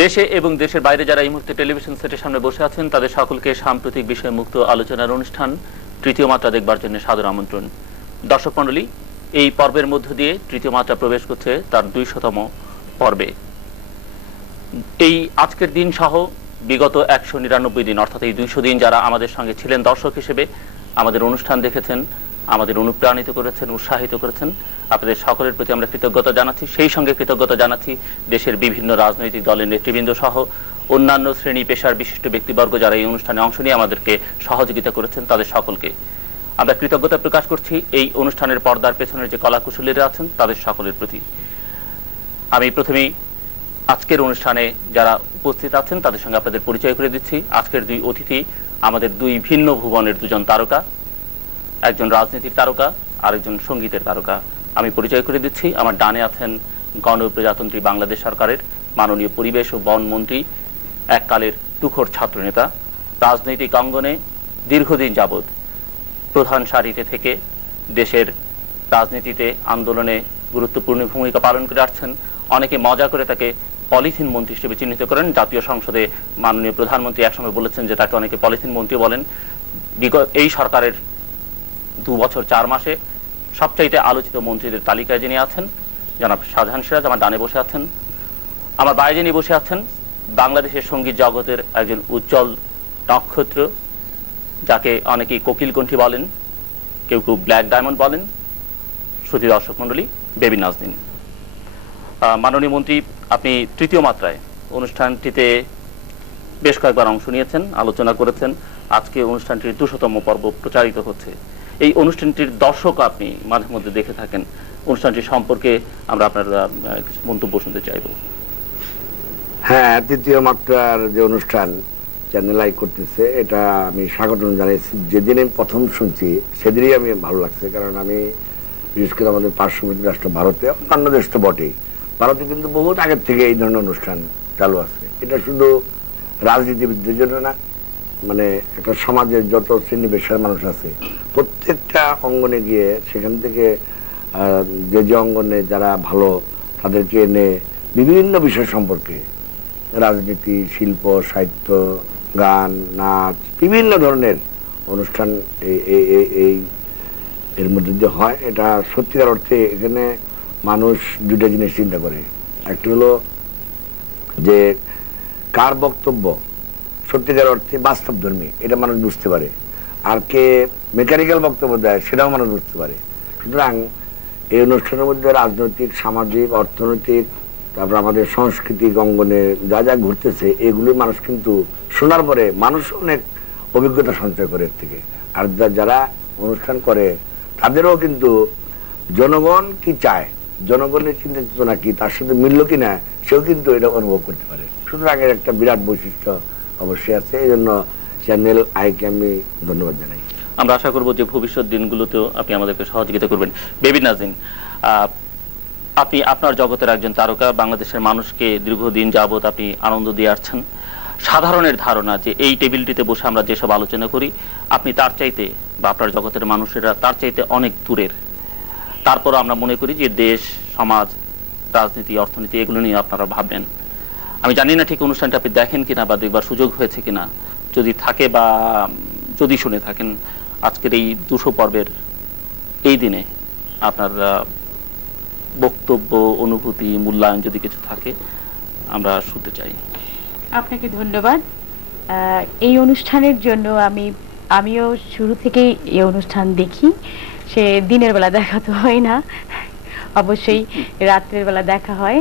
দেশে এবং দেশের বাইরে যারা এই মুহূর্তে টেলিভিশন সেটের সামনে বসে আছেন তাদের সকলকে সাম্প্রতিক বিষয় মুক্ত আলোচনার অনুষ্ঠান তৃতীয় মাত্রা দেখবার জন্য সাদর আমন্ত্রণ। দর্শক মণ্ডলী, এই পর্বের মধ্য দিয়ে তৃতীয় মাত্রা প্রবেশ করছে তার ২০০তম পর্বে। এই আজকের দিন সহ বিগত ১৯৯ দিন অর্থাৎ এই ২০০ দিন যারা আমাদের সঙ্গে ছিলেন দর্শক হিসেবে, আমাদের অনুষ্ঠান দেখেছেন, আমাদের অনুপ্রাণিত করেছেন, উৎসাহিত করেছেন, আপনাদের সকলের প্রতি আমরা কৃতজ্ঞতা জানাচ্ছি। সেই সঙ্গে কৃতজ্ঞতা জানাচ্ছি দেশের বিভিন্ন রাজনৈতিক দলের নেতৃবৃন্দ সহ অন্যান্য শ্রেণী পেশার বিশিষ্ট ব্যক্তিবর্গ যারা এই অনুষ্ঠানে অংশ নিয়ে আমাদেরকে সহযোগিতা করেছেন, তাদের সকলকে আমরা কৃতজ্ঞতা প্রকাশ করছি। এই অনুষ্ঠানের পর্দার পেছনের যে কলাকুশলীরা আছেন তাদের সকলের প্রতি আমি প্রথমেই আজকের অনুষ্ঠানে যারা উপস্থিত আছেন তাদের সঙ্গে আপনাদের পরিচয় করে দিচ্ছি। আজকের দুই অতিথি আমাদের দুই ভিন্ন ভুবনের দুজন তারকা, একজন রাজনীতির তারকা, আরেকজন সঙ্গীতের তারকা। আমি পরিচয় করে দিচ্ছি। আমার ডানে আছেন গণপ্রজাতন্ত্রী বাংলাদেশ সরকারের মাননীয় পরিবেশ ও বন মন্ত্রী, এককালের তুখোড় ছাত্রনেতা, রাজনৈতিক অঙ্গনে দীর্ঘদিন যাবৎ প্রধান সারিতে থেকে দেশের রাজনীতিতে আন্দোলনে গুরুত্বপূর্ণ ভূমিকা পালন করে আসছেন। অনেকে মজা করে তাকে পলিথিন মন্ত্রী হিসেবে চিহ্নিত করেন। জাতীয় সংসদে মাননীয় প্রধানমন্ত্রী একসময় বলেছেন যে তাকে অনেকে পলিথিন মন্ত্রী বলেন। এই সরকারের ২ বছর ৪ মাসে সবচাইতে আলোচিত মন্ত্রীদের তালিকায় যিনি আছেন জনাব শাহজাহান সিরাজ আমার ডানে বসে আছেন। আমার বাইরে যিনি বসে আছেন বাংলাদেশের সঙ্গীত জগতের একজন উজ্জ্বল নক্ষত্র, যাকে অনেকেই কোকিল কণ্ঠী বলেন, কেউ কেউ ব্ল্যাক ডায়মন্ড বলেন। শ্রোতা দর্শক মণ্ডলী, বেবি নাজনীন। মাননীয় মন্ত্রী, আপনি তৃতীয় মাত্রায় অনুষ্ঠানটিতে বেশ কয়েকবার অংশ নিয়েছেন, আলোচনা করেছেন। আজকে অনুষ্ঠানটির ২০০তম পর্ব প্রচারিত হচ্ছে। এই অনুষ্ঠানটির দর্শক আপনি মাঝে মধ্যে দেখে থাকেন, অনুষ্ঠানটি সম্পর্কে আমরা আপনার কিছু মন্তব্য শুনতে চাইব। হ্যাঁ, তৃতীয় মাত্রার যে অনুষ্ঠান চ্যানেল আই করতেছে, এটা আমি স্বাগত জানাইছি। যেদিন আমি প্রথম শুনছি সেদিনই আমি ভালো লাগছে, কারণ আমি বিশেষ করে আমাদের পার্শ্ববর্তী রাষ্ট্র ভারতে, অন্যান্য দেশ তো বটেই, ভারতে কিন্তু বহুত আগের থেকে এই ধরনের অনুষ্ঠান চালু আছে। এটা শুধু রাজনীতিবিদদের জন্য না, মানে একটা সমাজের যত শ্রেণী পেশার মানুষ আছে প্রত্যেকটা অঙ্গনে গিয়ে সেখান থেকে যে যে অঙ্গনে যারা ভালো তাদেরকে এনে বিভিন্ন বিষয় সম্পর্কে, রাজনীতি, শিল্প, সাহিত্য, গান, নাচ, বিভিন্ন ধরনের অনুষ্ঠান এই এর মধ্যে দিয়ে হয়। এটা সত্যিকার অর্থে এখানে মানুষ দুটা জিনিস চিন্তা করে। একটা হলো যে কার বক্তব্য সত্যিকার অর্থে বাস্তবধর্মী, এটা মানুষ বুঝতে পারে, আর কে মেকানিক্যাল বক্তব্য দেয় সেটাও মানুষ বুঝতে পারে। সুতরাং এই অনুষ্ঠানের মধ্যে রাজনৈতিক, সামাজিক, অর্থনৈতিক, তারপর আমাদের সাংস্কৃতিক অঙ্গনে যা যা ঘুরতেছে এগুলি মানুষ কিন্তু শোনার পরে মানুষ অনেক অভিজ্ঞতা সঞ্চয় করে এর থেকে। আর যারা অনুষ্ঠান করে তাদেরও কিন্তু জনগণ কি চায়, জনগণের চিন্তা চেতনা কি, তার সাথে মিলল কিনা সেও কিন্তু এটা অনুভব করতে পারে। সুতরাং এর একটা বিরাট বৈশিষ্ট্য অবশ্যই আছে। এই জন্য চ্যানেল আইকে আমি ধন্যবাদ জানাই। আমরা আশা করব যে ভবিষ্যৎ দিনগুলোতেও আপনি আমাদেরকে সহযোগিতা করবেন। বেবি নাজনীন, আপনি আপনার জগতের একজন তারকা, বাংলাদেশের মানুষকে দীর্ঘদিন যাবৎ আপনি আনন্দ দিয়ে আসছেন। সাধারণের ধারণা যে এই টেবিলটিতে বসে আমরা যেসব আলোচনা করি আপনি তার চাইতে বা আপনার জগতের মানুষেরা তার চাইতে অনেক দূরের। তারপরও আমরা মনে করি যে দেশ, সমাজ, রাজনীতি, অর্থনীতি এগুলো নিয়ে আপনারা ভাববেন। আমি জানি না ঠিক অনুষ্ঠানটা আপনি দেখেন কিনা বা দেখবার সুযোগ হয়েছে কিনা, যদি থাকে বা যদি শুনে থাকেন আজকের এই ২০০ পর্বের এই দিনে আপনার বক্তব্য, অনুভূতি, মূল্যায়ন যদি কিছু থাকে আমরা শুনতে চাই। আপনাকে ধন্যবাদ। এই অনুষ্ঠানের জন্য আমিও শুরু থেকেই এই অনুষ্ঠান দেখি। সে দিনের বেলা দেখা তো হয় না, অবশ্যই রাত্রের বেলা দেখা হয়,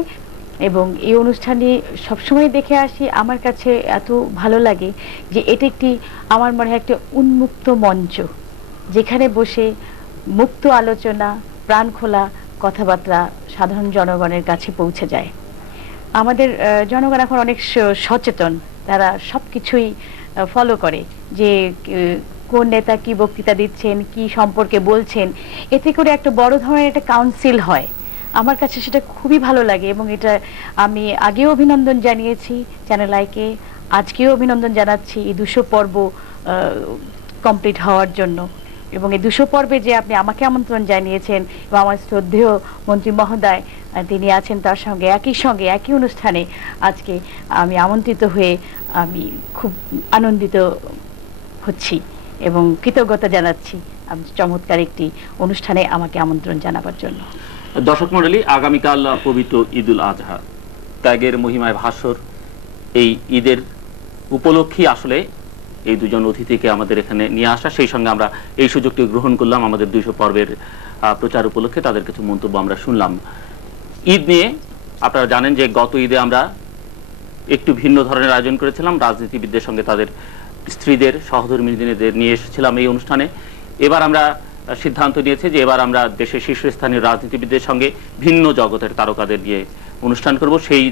এবং এই অনুষ্ঠানে সবসময় দেখে আসি। আমার কাছে এত ভালো লাগে যে এটা একটি, আমার মনে হয় একটা উন্মুক্ত মঞ্চ, যেখানে বসে মুক্ত আলোচনা, প্রাণ খোলা কথাবার্তা সাধারণ জনগণের কাছে পৌঁছে যায়। আমাদের জনগণ এখন অনেক সচেতন, তারা সব কিছুই ফলো করে, যে কোন নেতা কি বক্তৃতা দিচ্ছেন, কি সম্পর্কে বলছেন। এতে করে একটা বড় ধরনের একটা কাউন্সিল হয়। আমার কাছে সেটা খুবই ভালো লাগে, এবং এটা আমি আগেও অভিনন্দন জানিয়েছি চ্যানেল আইকে, আজকেও অভিনন্দন জানাচ্ছি এই ২০০ পর্ব কমপ্লিট হওয়ার জন্য। এবং এই ২০০ পর্বে যে আপনি আমাকে আমন্ত্রণ জানিয়েছেন এবং আমার শ্রদ্ধেয় মন্ত্রী মহোদয় তিনি আছেন, তার সঙ্গে একই অনুষ্ঠানে আজকে আমি আমন্ত্রিত হয়ে আমি খুব আনন্দিত হচ্ছি এবং কৃতজ্ঞতা জানাচ্ছি চমৎকার একটি অনুষ্ঠানে আমাকে আমন্ত্রণ জানাবার জন্য। দর্শক মণ্ডলী, আগামীকাল পবিত্র ঈদুল আজহা, ত্যাগের মহিমায় ভাস্বর এই ঈদের উপলক্ষে আসলে এই দুজন অতিথিকে আমাদের এখানে নিয়ে আসা, সেই সঙ্গে আমরা এই সুযোগটি গ্রহণ করলাম। আমাদের 200 পর্বের প্রচার উপলক্ষে তাদের কিছু মন্তব্য আমরা শুনলাম। ঈদ নিয়ে আপনারা জানেন যে গত ঈদে আমরা একটু ভিন্ন ধরনের আয়োজন করেছিলাম, রাজনীতিবিদদের সঙ্গে তাদের স্ত্রীদের, সহধর্মিণীদের নিয়ে এসেছিলাম এই অনুষ্ঠানে। এবার আমরা সিদ্ধান্ত নিয়েছি যে এবার আমরা দেশের শীর্ষস্থানীয় রাজনীতিবিদদের সঙ্গে ভিন্ন জগতের তারকাদের নিয়ে অনুষ্ঠান করব। সেই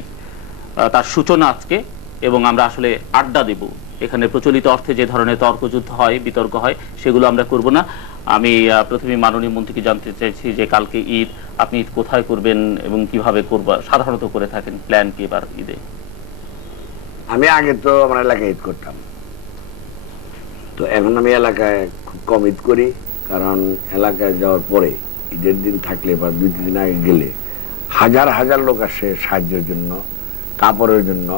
তার সূচনা আজকে, এবং আমরা আসলে আড্ডা দেব। এখানে প্রচলিত অর্থে যে ধরনের তর্কযুদ্ধ হয়, বিতর্ক হয়, সেগুলো আমরা করব না। আমি প্রথমে মাননীয় মন্ত্রীকে জানতে চাইছি যে কালকে ঈদ, আপনি ঈদ কোথায় করবেন এবং কিভাবে সাধারণত করে থাকেন, প্ল্যান কি এবার ঈদে? আমি আগে তো আমার এলাকায় ঈদ করতাম, তো এখন আমি এলাকায় খুব কম ঈদ করি, কারণ এলাকায় যাওয়ার পরে ঈদের দিন থাকলে বা 2-3 দিন আগে গেলে হাজার হাজার লোক আসে সাহায্যের জন্য, কাপড়ের জন্য।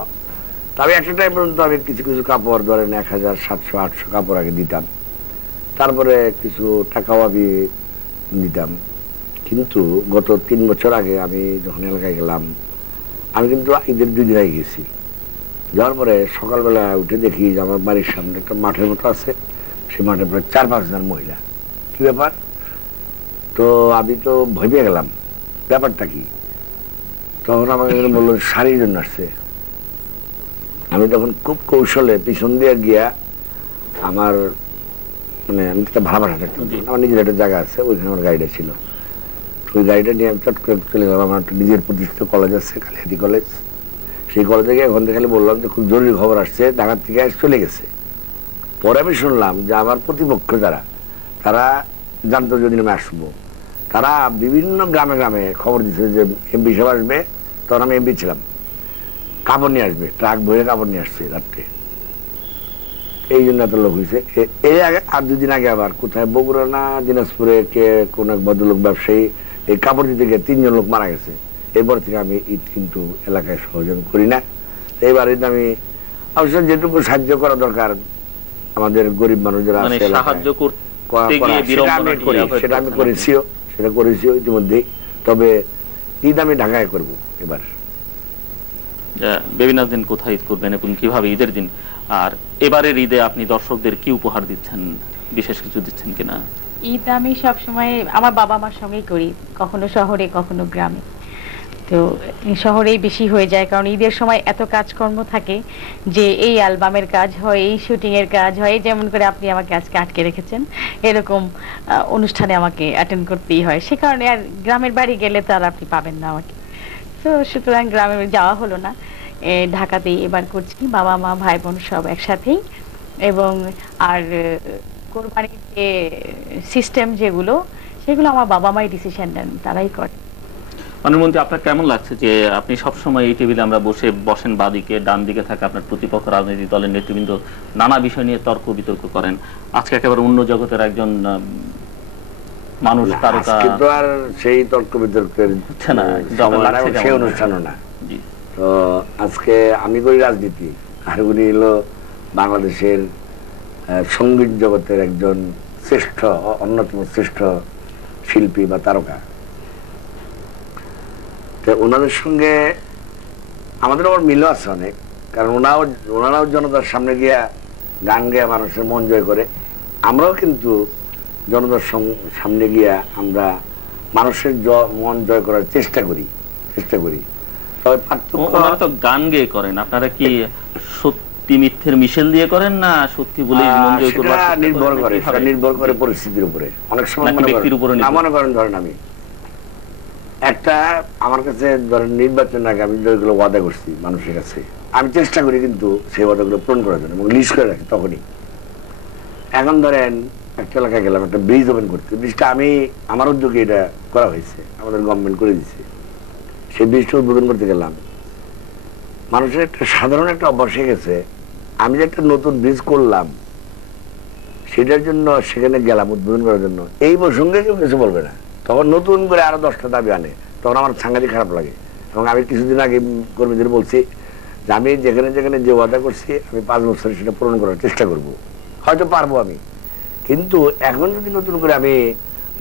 তবে একটা টাইম পর্যন্ত আমি কিছু কিছু কাপড় ধরেন 1000, 700, 800 কাপড় আগে দিতাম, তারপরে কিছু টাকাও আমি দিতাম। কিন্তু গত 3 বছর আগে আমি যখন এলাকায় গেলাম, আমি কিন্তু ঈদের 2 দিন আগে গেছি। যাওয়ার পরে সকালবেলা উঠে দেখি যে আমার বাড়ির সামনে একটা মাঠের মতো আছে, সেই মাঠে প্রায় 4-5 জন মহিলা। কি ব্যাপার? তো আমি তো ভয় পেয়ে গেলাম, ব্যাপারটা কি? তখন আমাকে বললো শাড়ির জন্য আসছে। আমি তখন খুব কৌশলে পিছন দিয়ে গিয়া আমার মানে আমি একটা ভাড়া বাসা থাকতাম, আমার নিজের একটা জায়গা আছে, ওইখানে আমার গাড়িটা ছিল। ওই গাড়িটা নিয়ে আমি চট করে চলে গেলাম। আমার একটা নিজের প্রতিষ্ঠিত কলেজ আছে, কালিহাতি কলেজ। সেই কলেজে গিয়ে ওখান থেকে খালি বললাম যে খুব জরুরি খবর আসছে, ঢাকার থেকে চলে গেছে। পরে আমি শুনলাম যে আমার প্রতিপক্ষ যারা, তারা জানতো যদি আমি আসবো, তারা বিভিন্ন গ্রামে গ্রামে খবর দিচ্ছে যে এমপি সাহেব আসবে। তখন আমি এমপি ছিলাম, কাপড় নিয়ে আসবে, ট্রাক ভরে কাপড় নিয়ে আসছে রাত্রে। এই জন্য এত লোক হয়েছে। এই আগে আর 2 দিন আগে আবার কোথায় বগুড়া না দিনাজপুরে কে কোন এক ভদ্রলোক ব্যবসায়ী এই কাপড় দিতে গিয়ে 3 জন লোক মারা গেছে। এরপর থেকে আমি ঈদ কিন্তু এলাকায় সহযোগ করি না। এইবার ঈদ আমি অবশ্য যেটুকু সাহায্য করা দরকার আমাদের গরিব মানুষ যারা আছে সেটা আমি করেছিও ইতিমধ্যেই। তবে ঈদ আমি ঢাকায় করব এবার। বেবিনাজ দিন কোথায় ঈদ করবেন এবং কিভাবে ঈদের দিন? আর এবারের ঈদে আপনি দর্শকদের কি উপহার দিচ্ছেন, বিশেষ কিছু দিচ্ছেন কিনা? ঈদ আমি সবসময় আমার বাবা মার সঙ্গেই করি, কখনো শহরে কখনো গ্রামে। তো শহরেই বেশি হয়ে যায়, কারণ ঈদের সময় এত কাজকর্ম থাকে যে এই অ্যালবামের কাজ হয়, এই শুটিং এর কাজ হয়, যেমন করে আপনি আমাকে আজকে আটকে রেখেছেন, এরকম অনুষ্ঠানে আমাকে অ্যাটেন্ড করতেই হয়। সে কারণে আর গ্রামের বাড়ি গেলে তো আর আপনি পাবেন না আমাকে। তো সুতরাং গ্রামে যাওয়া হলো না, ঢাকাতেই এবার করছি, বাবা মা ভাই বোন সব একসাথেই। এবং আর কোরবানির যে সিস্টেম যেগুলো, সেগুলো আমার বাবা মাই ডিসিশন নেন, তারাই করে। অনুমন্ত্রী, আপনার কেমন লাগছে যে আপনি সবসময় এই টেবিলে আমরা বসেন, বাদিকে ডান দিকে থাকে আপনার প্রতিপক্ষ রাজনৈতিক দলের নেতৃবৃন্দ, নানা বিষয় নিয়ে তর্ক বিতর্ক করেন, আজকে একেবারে অন্য জগতের একজন মানুষ তারকা, কিন্তু আর সেই তর্ক বিতর্কের হচ্ছে না, সেই অনুষ্ঠানও না। তো আজকে আমি করি রাজনীতি, আর উনি হলো বাংলাদেশের সঙ্গীত জগতের একজন শ্রেষ্ঠ, অন্যতম শ্রেষ্ঠ শিল্পী বা তারকা। ওনাদের সঙ্গে আমাদের আবার মিলও আছে অনেক, কারণ ওনারাও জনতার সামনে গিয়া গান গেয়া মানুষের মন জয় করে। আমরাও কিন্তু জনতার সামনে গিয়া আমরা মানুষের মন জয় করার চেষ্টা করি। তবে ওনারা তো গান গেয়ে করেন, আপনারা কি সত্যি মিথ্যের মিশেল দিয়ে করেন না সত্যি বলে মন জয় করবার? নির্ভর করে পরিস্থিতির উপরে। অনেক সময় ব্যক্তির উপরে মনে করেন, ধরেন আমি একটা, আমার কাছে ধরেন নির্বাচন আগে আমি যেগুলো ওয়াদা করছি মানুষের কাছে, আমি চেষ্টা করি কিন্তু সেই ওয়াদাগুলো পূরণ করার জন্য, এবং লিস্ট করে রাখি তখনই। এখন ধরেন একটা এলাকায় গেলাম একটা ব্রিজ ওপেন করতে, ব্রিজটা আমি আমার উদ্যোগে এটা করা হয়েছে, আমাদের গভর্নমেন্ট করে দিচ্ছে। সেই ব্রিজটা উদ্বোধন করতে গেলাম, মানুষের একটা সাধারণ একটা অভ্যাস হয়ে গেছে, আমি যে একটা নতুন ব্রিজ করলাম সেটার জন্য সেখানে গেলাম উদ্বোধন করার জন্য, এই প্রসঙ্গে কেউ কিছু বলবে না। তখন নতুন করে আরো 10টা দাবি আনে, তখন আমার সাংঘাতিক খারাপ লাগে। এবং আমি কিছুদিন আগে কর্মীদের বলছি যে আমি যেখানে যেখানে যে ওয়াদা করছি আমি 5 বছরে সেটা পূরণ করার চেষ্টা করব, হয়তো পারবো আমি। কিন্তু এখন যদি নতুন করে আমি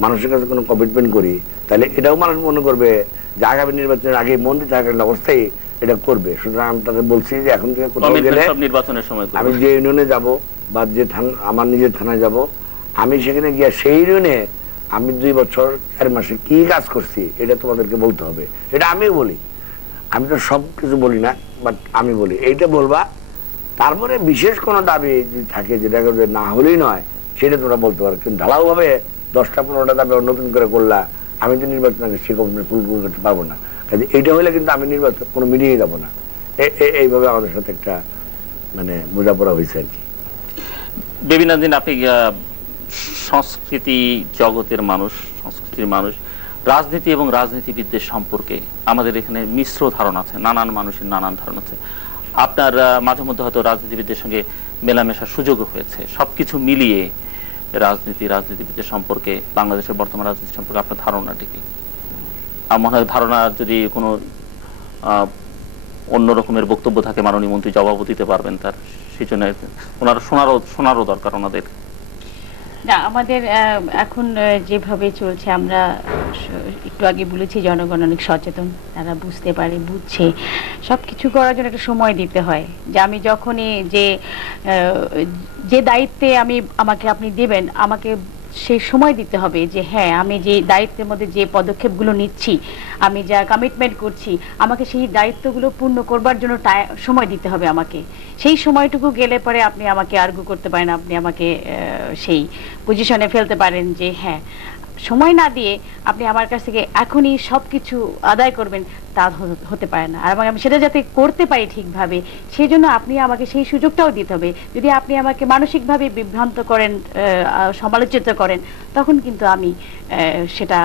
মানুষের কাছে কোনো কমিটমেন্ট করি, তাহলে এটাও মানুষ মনে করবে যে আগামী নির্বাচনের আগে মন্ত্রী থাকার অবস্থায় এটা করবে। সুতরাং আমি তাদের বলছি যে এখন থেকে কোথাও গেলে নির্বাচনের সময় আমি যে ইউনিয়নে যাব বা যে আমার নিজের থানায় যাব, আমি সেখানে গিয়ে সেই ইউনিয়নে আমি 2 বছর 4 মাসে কি কাজ করছি এটা তোমাদেরকে বলতে হবে। এটা আমিও বলি, আমি তো সব কিছু বলি না, বাট আমি বলি এইটা বলবা। তারপরে বিশেষ কোনো দাবি যদি থাকে যেটা না হলেই নয়, সেটা তোমরা বলতে পারো। কিন্তু ঢালাও ভাবে 10টা 15টা দাবি নতুন করে করলা, আমি তো নির্বাচন আগে সে কমিটমেন্ট ফুল করতে পারবো না। কাজে এইটা হলে কিন্তু আমি নির্বাচন কোনো মিটিংয়ে যাবো না। এইভাবে আমাদের সাথে একটা মানে বোঝাপড়া হয়েছে আর কি। বেবি নাজনীন, আপনি সংস্কৃতি জগতের মানুষ, সংস্কৃতির মানুষ, রাজনীতি এবং রাজনীতিবিদদের সম্পর্কে আমাদের এখানে মিশ্র ধারণা আছে, নানান মানুষের নানান ধারণা আছে। আপনার মাঝে মধ্যে হয়তো রাজনীতিবিদদের সঙ্গে মেলামেশার সুযোগও হয়েছে। সবকিছু মিলিয়ে রাজনীতিবিদদের সম্পর্কে, বাংলাদেশের বর্তমান রাজনীতি সম্পর্কে আপনার ধারণাটি কি? আমার মনে হয় ধারণা যদি কোনো অন্য রকমের বক্তব্য থাকে মাননীয় মন্ত্রী জবাবও দিতে পারবেন তার, সেই জন্য ওনারা শোনারও দরকার ওনাদের। না, আমাদের এখন যেভাবে চলছে, আমরা একটু আগে বলেছি জনগণ অনেক সচেতন, তারা বুঝতে পারে, বুঝছে। সব কিছু করার জন্য একটা সময় দিতে হয়। যে আমি যখনই যে দায়িত্বে আমাকে আপনি দেবেন, আমাকে সেই সময় দিতে হবে যে হ্যাঁ, আমি যে দায়িত্বের মধ্যে যে পদক্ষেপগুলো নিচ্ছি, আমি যা কমিটমেন্ট করছি, আমাকে সেই দায়িত্বগুলো পূর্ণ করবার জন্য সময় দিতে হবে আমাকে। সেই সময়টুকু গেলে পরে আপনি আমাকে আর্গু করতে পারেন, আপনি আমাকে সেই পজিশনে ফেলতে পারেন যে হ্যাঁ, সময় না দিয়ে আপনি আমার কাছ থেকে এখনই সব কিছু আদায় করবেন, তা হতে পারে না। আর আমি সেটা যাতে করতে পারি ঠিকভাবে, সেই জন্য আপনি আমাকে সেই সুযোগটাও দিতে হবে। যদি আপনি আমাকে মানসিকভাবে বিভ্রান্ত করেন, সমালোচিত করেন, তখন কিন্তু আমি সেটা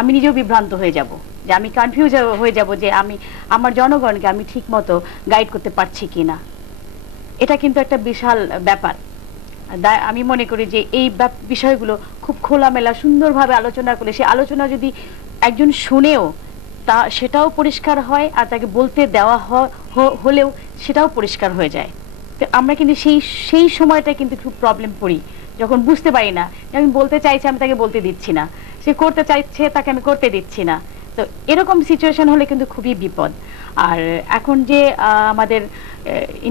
আমি নিজেও বিভ্রান্ত হয়ে যাব, যে আমি কনফিউজ হয়ে যাব যে আমি আমার জনগণকে আমি ঠিক মতো গাইড করতে পারছি কিনা। এটা কিন্তু একটা বিশাল ব্যাপার। আমি মনে করি যে এই বিষয়গুলো খুব খোলামেলা সুন্দরভাবে আলোচনা করলে, সে আলোচনা যদি একজন শুনেও সেটাও পরিষ্কার হয়, আর তাকে বলতে দেওয়া হলেও সেটাও পরিষ্কার হয়ে যায়। তো আমরা কিন্তু সেই সময়টা কিন্তু খুব প্রবলেম পড়ি, যখন বুঝতে পারি না যে আমি বলতে চাইছি, আমি তাকে বলতে দিচ্ছি না, সে করতে চাইছে, তাকে আমি করতে দিচ্ছি না। তো এরকম সিচুয়েশন হলে কিন্তু খুবই বিপদ। আর এখন যে আমাদের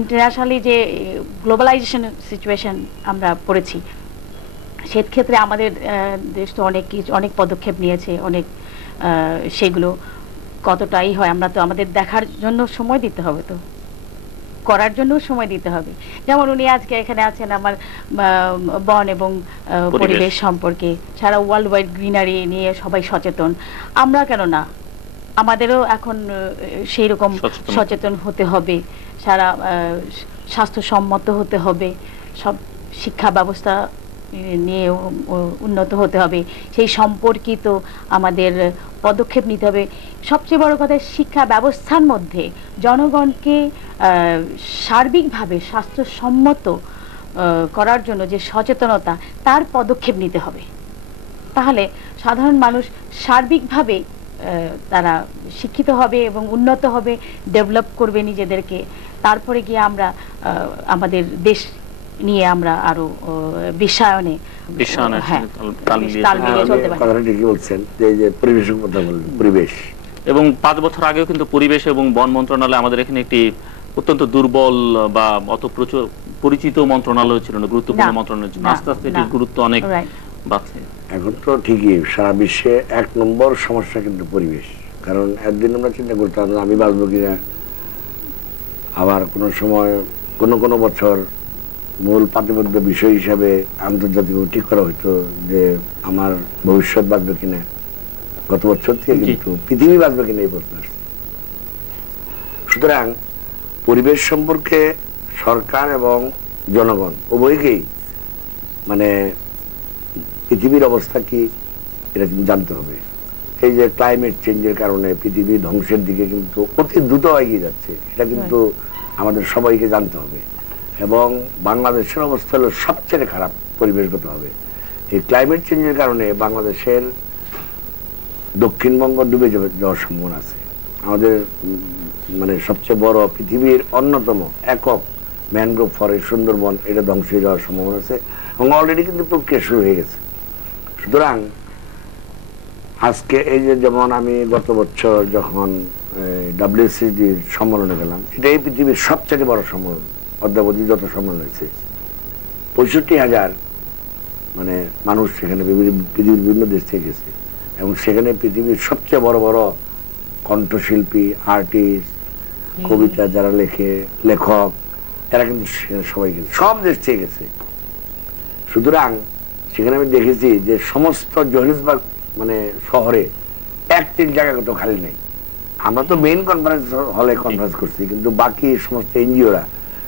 ইন্টারন্যাশনালি যে গ্লোবালাইজেশন সিচুয়েশন আমরা পড়েছি, সেক্ষেত্রে আমাদের দেশ তো অনেক পদক্ষেপ নিয়েছে, অনেক সেগুলো কতটাই হয় আমরা তো আমাদের দেখার জন্য সময় দিতে হবে, তো করার জন্য সময় দিতে হবে। যেমন উনি আজকে এখানে আছেন আমার বন এবং পরিবেশ সম্পর্কে, সারা ওয়ার্ল্ড ওয়াইড গ্রিনারি নিয়ে সবাই সচেতন। আমরা কেন না, আমাদেরও এখন সেই রকম সচেতন হতে হবে, সারা স্বাস্থ্যসম্মত হতে হবে, সব শিক্ষা ব্যবস্থা নিয়ে উন্নত হতে হবে, সেই সম্পর্কিত আমাদের পদক্ষেপ নিতে হবে। সবচেয়ে বড় কথা, শিক্ষা ব্যবস্থার মধ্যে জনগণকে সার্বিকভাবে স্বাস্থ্যসম্মত করার জন্য যে সচেতনতা, তার পদক্ষেপ নিতে হবে। তাহলে সাধারণ মানুষ সার্বিকভাবে তারা শিক্ষিত হবে এবং উন্নত হবে, ডেভেলপ করবে নিজেদেরকে। তারপরে গিয়ে আমরা আমাদের দেশ নিয়ে আমরা আরো বিশ্বায়নে পরিবেশ। এবং 5 বছর আগেও কিন্তু পরিবেশ এবং বন মন্ত্রণালয় আমাদের এখানে একটি অত্যন্ত দুর্বল বা অত পরিচিত মন্ত্রণালয় ছিল না, গুরুত্বপূর্ণ মন্ত্রণালয় ছিল। আস্তে আস্তে এটির গুরুত্ব অনেক বাড়ছে। এখন তো ঠিকই সারা বিশ্বে 1 নম্বর সমস্যা কিন্তু পরিবেশ। কারণ একদিন আমরা চিন্তা করতাম আমি বাঁচবো কিনা, আবার কোনো সময় কোনো বছর মূল প্রতিবদ্ধ বিষয় হিসাবে আন্তর্জাতিক ঠিক করা হইতো যে আমার ভবিষ্যৎ বাঁচবে কিনা। গত বছর থেকে কিন্তু পৃথিবী বাঁচবে কিনা এই প্রশ্ন আসছে। সুতরাং পরিবেশ সম্পর্কে সরকার এবং জনগণ উভয়কেই মানে পৃথিবীর অবস্থা কি এটা কিন্তু জানতে হবে। এই যে ক্লাইমেট চেঞ্জের কারণে পৃথিবী ধ্বংসের দিকে কিন্তু অতি দ্রুত এগিয়ে যাচ্ছে, এটা কিন্তু আমাদের সবাইকে জানতে হবে। এবং বাংলাদেশের অবস্থা হলো সবচেয়ে খারাপ পরিবেশগত হবে। এই ক্লাইমেট চেঞ্জের কারণে বাংলাদেশের দক্ষিণবঙ্গ ডুবে যাওয়ার সম্ভাবনা আছে। আমাদের মানে সবচেয়ে বড় পৃথিবীর অন্যতম একক ম্যানগ্রোভ ফরেস্ট সুন্দরবন এটা ধ্বংস হয়ে যাওয়ার সম্ভাবনা আছে এবং অলরেডি কিন্তু প্রক্রিয়া শুরু হয়ে গেছে। সুতরাং আজকে এই যে যেমন আমি গত বছর যখন WCG সম্মেলনে গেলাম, এটা এই পৃথিবীর সবচেয়ে বড় সম্মেলন, অদ্যাবধি যত সম্মেলন হয়েছে। 65,000 মানে মানুষ সেখানে পৃথিবীর বিভিন্ন দেশ থেকে গেছে এবং সেখানে পৃথিবীর সবচেয়ে বড় বড় কণ্ঠশিল্পী, আর্টিস্ট, কবিতা যারা লেখক, এরা কিন্তু সবাই গেছে, সব দেশ থেকে গেছে। সুতরাং সেখানে আমি দেখেছি যে সমস্ত জোহান্সবার্গ মানে শহরে 1-3 জায়গা কোথাও খালি নেই। আমরা তো মেইন কনফারেন্স হলে কনফারেন্স করছি, কিন্তু বাকি সমস্ত এনজিওরা,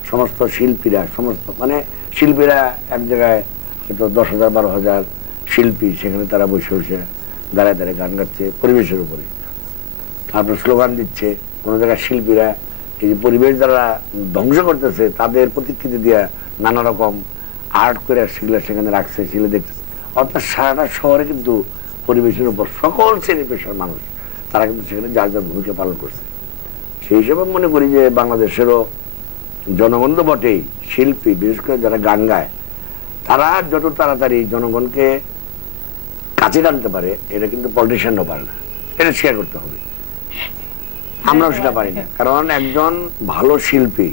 সমস্ত শিল্পীরা, সমস্ত মানে শিল্পীরা এক জায়গায় হয়তো 10,000-12,000 শিল্পী সেখানে তারা বসে বসে দাঁড়ায় দাঁড়ায় গান গাচ্ছে পরিবেশের উপরে, তারপর স্লোগান দিচ্ছে। কোনো জায়গায় শিল্পীরা এই যে পরিবেশ যারা ধ্বংস করতেছে তাদের প্রতিকৃতি দিয়ে নানা রকম আর্ট করে সেগুলো সেখানে রাখছে, সেগুলো দেখতেছে। অর্থাৎ সারাটা শহরে কিন্তু পরিবেশের উপর সকল শ্রেণী পেশার মানুষ তারা কিন্তু সেখানে যার যার ভূমিকা পালন করছে। সেই হিসেবে মনে করি যে বাংলাদেশেরও জনগণ তো বটেই, শিল্পী বিশেষ করে যারা গান গায় তারা যত তাড়াতাড়ি জনগণকে কাছে টানতে পারে এটা কিন্তু পলিটিশিয়ানও পারে না, এটা স্বীকার করতে হবে। আমরাও সেটা পারি না, কারণ একজন ভালো শিল্পী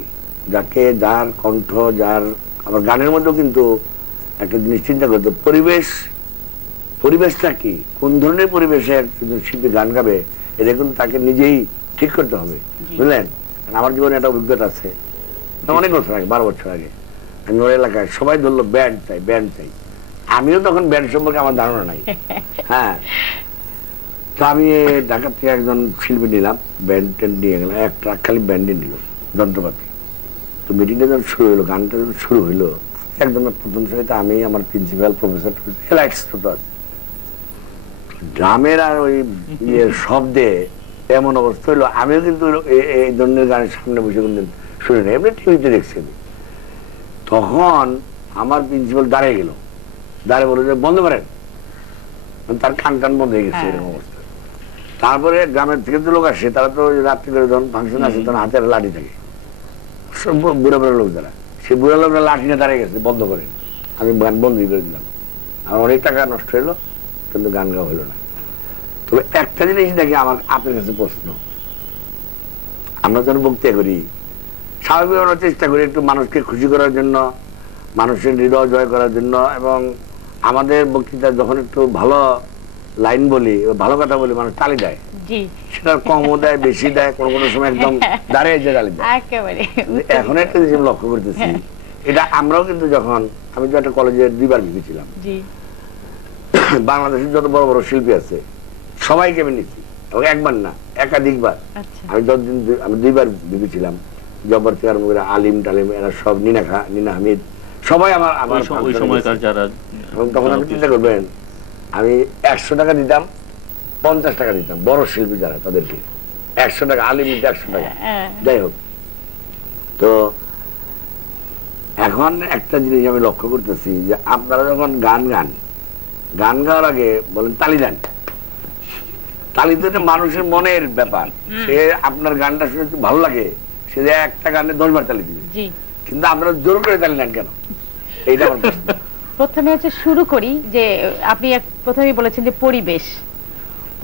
যাকে যার কণ্ঠ যার আবার গানের মধ্যেও কিন্তু একটা জিনিস চিন্তা করতে, পরিবেশটা কি, কোন ধরনের পরিবেশে একজন শিল্পী গান গাবে এটা কিন্তু তাকে নিজেই ঠিক করতে হবে, বুঝলেন? আমার জীবনে একটা অভিজ্ঞতা আছে, অনেক বছর আগে, 12 বছর আগে আমি ওর এলাকায় সবাই ধরলো ব্যান্ড চাই ব্যান্ড চাই, আমিও তখন ব্যান্ড সম্পর্কে আমার ধারণা নাই। হ্যাঁ, তো আমি ঢাকা থেকে একজন শিল্পী নিলাম, ব্যান্ড ট্যান্ড নিয়ে গেলাম, 1 ট্রাক খালি ব্যান্ডে নিল যন্ত্রপাতি। তো মিটিংটা যখন শুরু হলো, গানটা যখন শুরু হইলো, একদম প্রথম শ্রেণীতে আমি, আমার প্রিন্সিপাল, প্রফেসর ড্রামের আর ওই শব্দে এমন অবস্থা হইলো, আমিও কিন্তু এই ধরনের গানের সামনে বসে কিন্তু শুনে নেই, এমনি টিভিতে দেখছি। তখন আমার প্রিন্সিপাল দাঁড়িয়ে গেল, দাঁড়িয়ে বললো যে বন্ধ করেন, তার কান টান বন্ধ হয়ে গেছে এরকম অবস্থা। তারপরে গ্রামের থেকে তো লোক আসে, তারা তো রাত্রি করে যখন ফাংশন আসে তখন হাতের লাঠি থাকে, সব বুড়া বুড়া লোক যারা, সেই বুড়া লোকরা লাঠি নিয়ে দাঁড়িয়ে গেছে, বন্ধ করেন। আমি গান বন্ধই করে দিলাম, আমার অনেক টাকা নষ্ট হইলো, কিন্তু গান গাওয়া হইলো না। তবে একটা জিনিস দেখি আমার আপনার কাছে প্রশ্ন, আমরা যখন বক্তৃতা করি স্বাভাবিক আমরা চেষ্টা করি একটু মানুষকে খুশি করার জন্য, মানুষের হৃদয় জয় করার জন্য, এবং আমাদের বক্তৃতা যখন একটু ভালো লাইন বলি, ভালো কথা বলি, মানুষ তালি দেয়, সেটা কমও দেয়, বেশি দেয়, কোনো কোনো সময় একদম দাঁড়িয়ে যে তালি দেয়। এখন একটা জিনিস আমি লক্ষ্য করতেছি, এটা আমরাও কিন্তু যখন, আমি তো একটা কলেজে 2বার ভেবেছিলাম, বাংলাদেশের যত বড় বড় শিল্পী আছে সবাইকে আমি নিচ্ছি, এবং একবার না একাধিকবার। আমি যতদিন, আমি 2বার ভেবেছিলাম, জব্বার থেকে আরম্ভ করে আলিম টালিম, এরা সব, নিনা হামিদ, সবাই আমার সময়কার যারা। এবং তখন আমি চিন্তা করবেন, আমি 100 টাকা দিতাম, 50 টাকা দিতাম বড় শিল্পী যারা তাদেরকে, 100 টাকা, আলিম 100 টাকা, যাই হোক। তো এখন একটা জিনিস আমি লক্ষ্য করতেছি যে আপনারা যখন গান গাওয়ার আগে বলেন তালি দেন, তালি তো মানুষের মনের ব্যাপার, সে আপনার গানটা শুনে ভালো লাগে, সে একটা গানে 10 বার তালি দিবে, কিন্তু আপনারা জোর করে তালি দেন কেন? এইটা আমার প্রশ্ন। প্রথমে হচ্ছে শুরু করি যে আপনি প্রথমেই বলেছেন যে